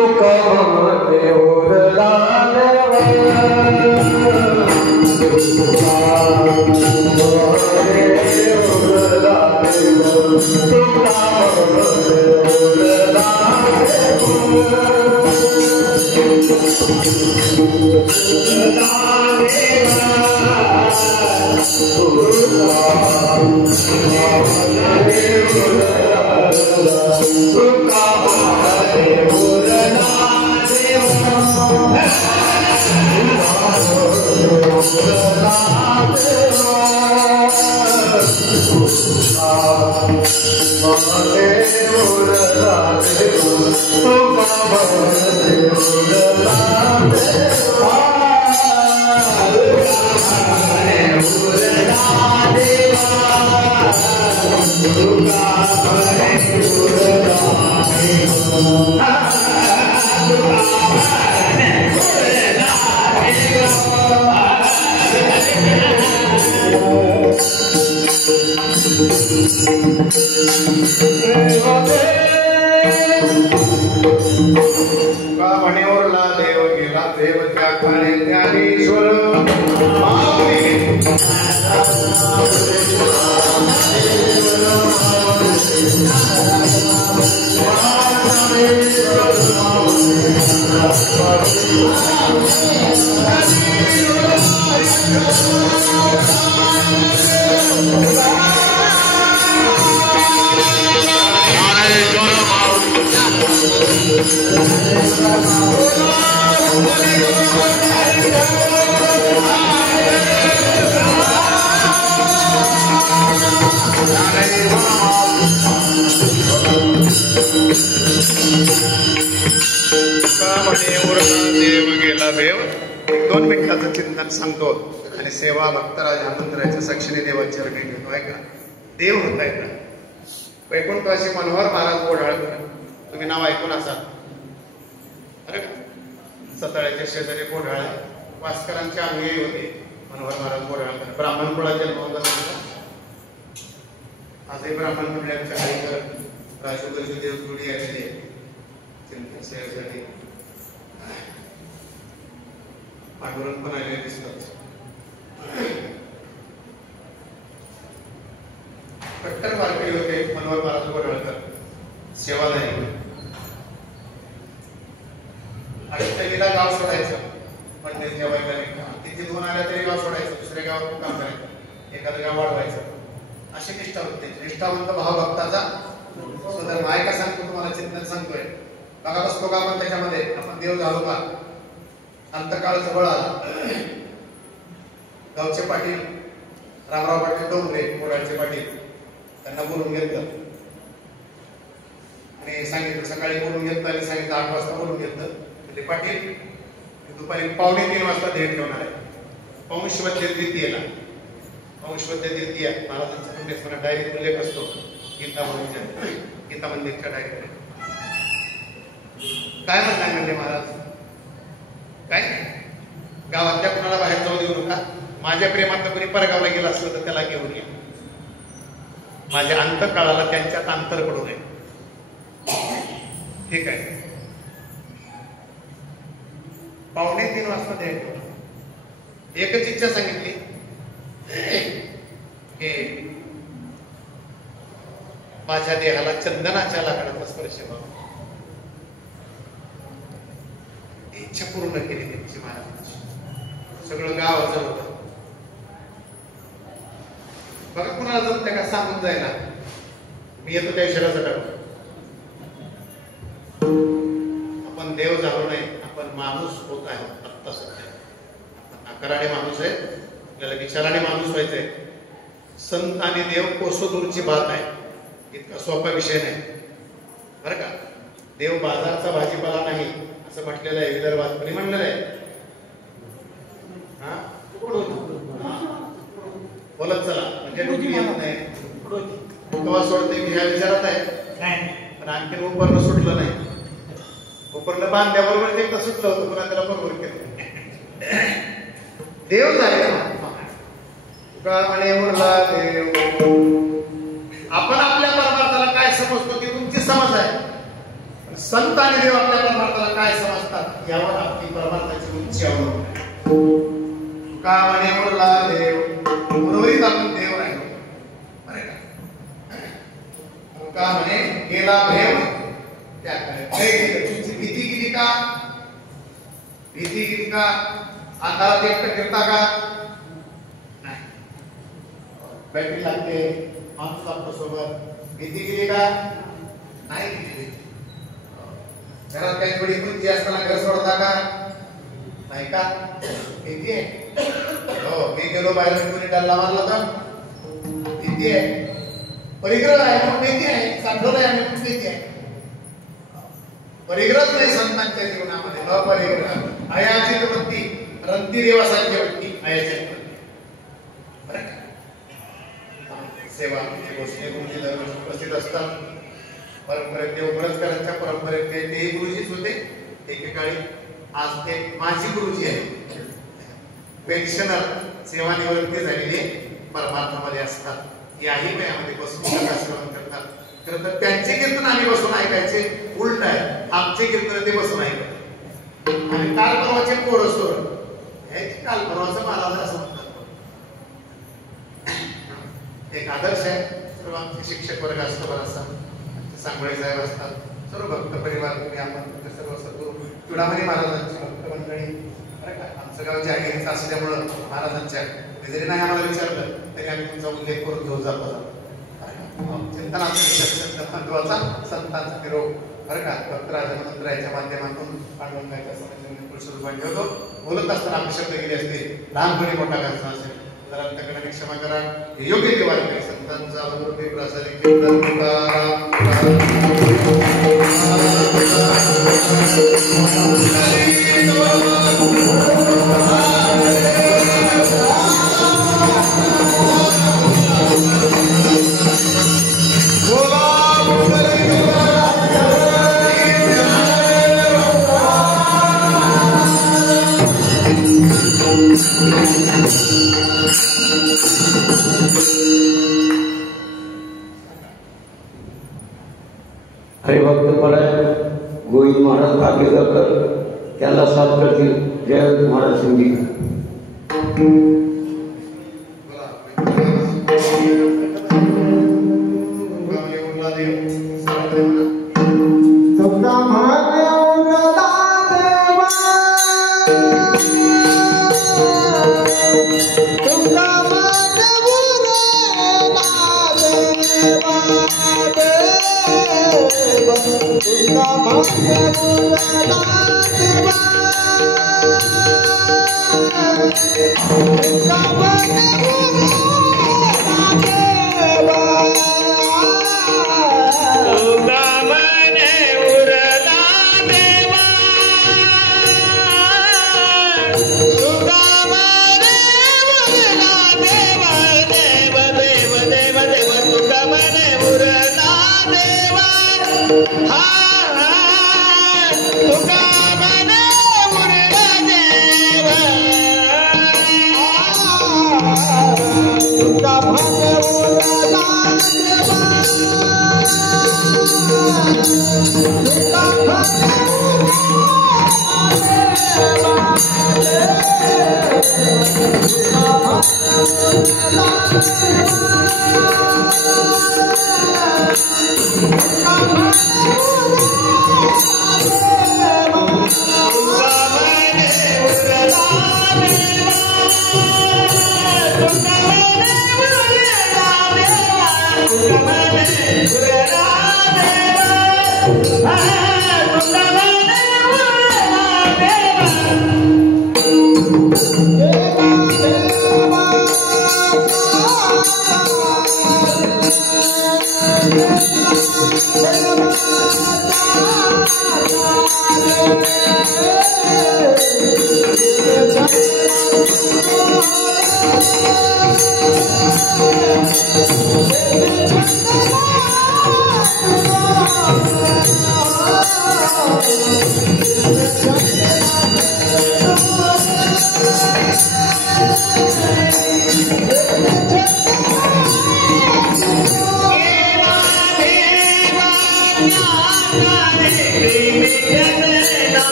मणिवरला देव गेला देव त्या खाणे ज्ञानेश्वर देव गेला देव 2 मिनिटाचं चिंतन सांगतो आणि सेवा भक्तराज आनंदरायच्या साक्षीने देवाच्या चरणी घेतो ऐका देव होता ऐका वैकुंठवासी मनोहर महाराज कोढाळकर तुम्ही नाव ऐकून असाल अरे सताळ्याच्या शेजारी कोढाळ वास्करांचे अनुयायी होते मनोहर महाराज कोढाळकर ब्राह्मण कुळात जन्म होता आजही ब्राह्मण मंडळांच्या आई राजोगरची देवजोडी आलेली आहे चिंतन सेवेसाठी. पांडुरंग पण आलेले दिसतात. कट्टर वारकरी होते मनोहर महाराज वडवळकर, सेवादारी. अष्टमीला गाव सोडायचं पंडित जेवायला तिथे 2 आल्या तरी गाव सोडायचं, दुसऱ्या गावात काम करायचं, एखादं गाव वाढवायचं. अशी निष्ठा होती. निष्ठावंत भावभक्ताचा सुधर्म आहे का सांगतो तुम्हाला, चिंतन सांगतोय बघा. बसतो का आपण त्याच्यामध्ये, आपण देव झालो का? अंतकाळ जवळ आला. गावचे पाटील रामराव पाटील डोंगरे कोराडचे पाटील, त्यांना बोलून घेतलं आणि सांगितलं, सकाळी बोलून घेतलं आणि सांगितलं 8 वाजता बोलून घेतलं. म्हणजे पाटील दुपारी 2:45 वाजता ध्येय ठेवणार आहे. पौंषवद्य द्वितीयेला, पौंषवद्य द्वितीय महाराजांचा पुण्यस्मरण डायरीत उल्लेख असतो गीता मंदिरच्या डायरीत. काय म्हणणार म्हणजे महाराज, काय गावातल्या कुणाला बाहेर जाऊ देऊ नका. माझ्या प्रेमात कोणी परगावला गेला असलं तर त्याला घेऊन या. माझ्या अंतकाळाला त्यांच्यात अंतर पडू नये. ठीक आहे. 2:45 वाजता द्यायचं. एकच इच्छा सांगितली की माझ्या देहाला चंदनाच्या लाकडाचा स्पर्श व्हावा. इच्छा पूर्ण केली त्यांची महाराजांची. सगळं गाव हजर होतं. बघा कुणाला जमते का सांगून जायला, मी येतो त्या इशाराचा टाकतो. आपण देव झालो नाही, आपण माणूस होत आहे आत्ता सध्या. आकाराने माणूस आहे, आपल्याला विचाराने माणूस व्हायचंय. संत आणि देव कोसो दूरची बात आहे, इतका सोपा विषय नाही बरं का. देव बाजारचा भाजीपाला नाही असं म्हटलेलं आहे विदर्भात. कोणी म्हणलेलं आहे? बोलत चला म्हणजे डोकी येत नाही. डोकवा सोडते ह्या विचारात आहे, पण आणखी उपरनं सुटलं नाही. उपरनं बांधल्याबरोबर ते सुटलं होतं, पुन्हा त्याला बरोबर केलं. देव झाले आणि उरला देव. आपण आपल्या परमार्थाला काय समजतो ती तुमची समज आहे. संत आणि देव आपल्या परमार्थाला काय समजतात यावर आपली परमार्थाची उंची अवलंबून. का म्हणे उरला देव, उर्वरित आपण देव राहिलो बरे का. म्हणे गेला भेव त्याकडे. तुमची भीती गेली का? भीती गेली का? अंधारात एकटं फिरता का? नाही. बॅटरी लागते, माणूस आपल्या सोबत. भीती गेली का? नाही गेली. घरात काही थोडी बुद्धी असताना घर सोडता का? नाही का? भीती आहे. हो, मी गेलो बाहेर, कोणी डल्ला मारला तर भीती आहे. परिग्रह आहे म्हणून भीती आहे. साठवलं आहे म्हणून भीती आहे. परिग्रह नाही संतांच्या जीवनामध्ये. अपरिग्रह अयाचित वृत्ती, रंती देवासाची वृत्ती अयाचित वृत्ती बरं का. सेवा गोष्टी गुरुजी दरवर्षी उपस्थित असतात. परंपरेत ते उमरजकरांच्या परंपरेत ते गुरुजीच होते एकेकाळी. आज ते माजी गुरुजी आहेत, पेन्शनर, सेवानिवृत्ती झालेली परमार्थामध्ये असतात. याही वयामध्ये बसून श्रवण करतात. खरं तर त्यांचे कीर्तन आम्ही बसून ऐकायचे, उलट आहे. आमचे कीर्तन ते बसून ऐकत. आणि काल परवाचे पोरसोर ह्याची काल परवाचं महाराज असं म्हणतात. एक आदर्श आहे. सर्व आमचे शिक्षक वर्ग असतो बराचसा, सांगळे साहेब असतात, सर्व भक्त परिवार, आपण सर्व सद्गुरू चुडामणी महाराजांची भक्त मंडळी बरं का. आमचं गाव जागीरीचं असल्यामुळं महाराजांच्या जरी नाही आम्हाला विचारलं तरी आम्ही तुमचा उल्लेख करून घेऊन जातो. चिंतनाचा महत्वाचा संतांचा निरोप बरं का. भक्तराज मंत्राच्या माध्यमातून पांडुरंगाच्या समस्येने पुरुषरूपाने ठेवतो. बोलत असताना आपले शब्द गेले असते, लहानपणी मोठा घासला असेल तर अंतकरणाने क्षमा करा. योग्य ते वाक्य संतांचा अनुभव प्रसारित गोविंद महाराज भाग्यकर त्याला साथ करतील. जय महाराज सिंधी.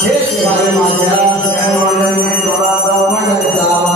हे शिवाय माझ्या सर्वांना मंडळाचा मंडळाचा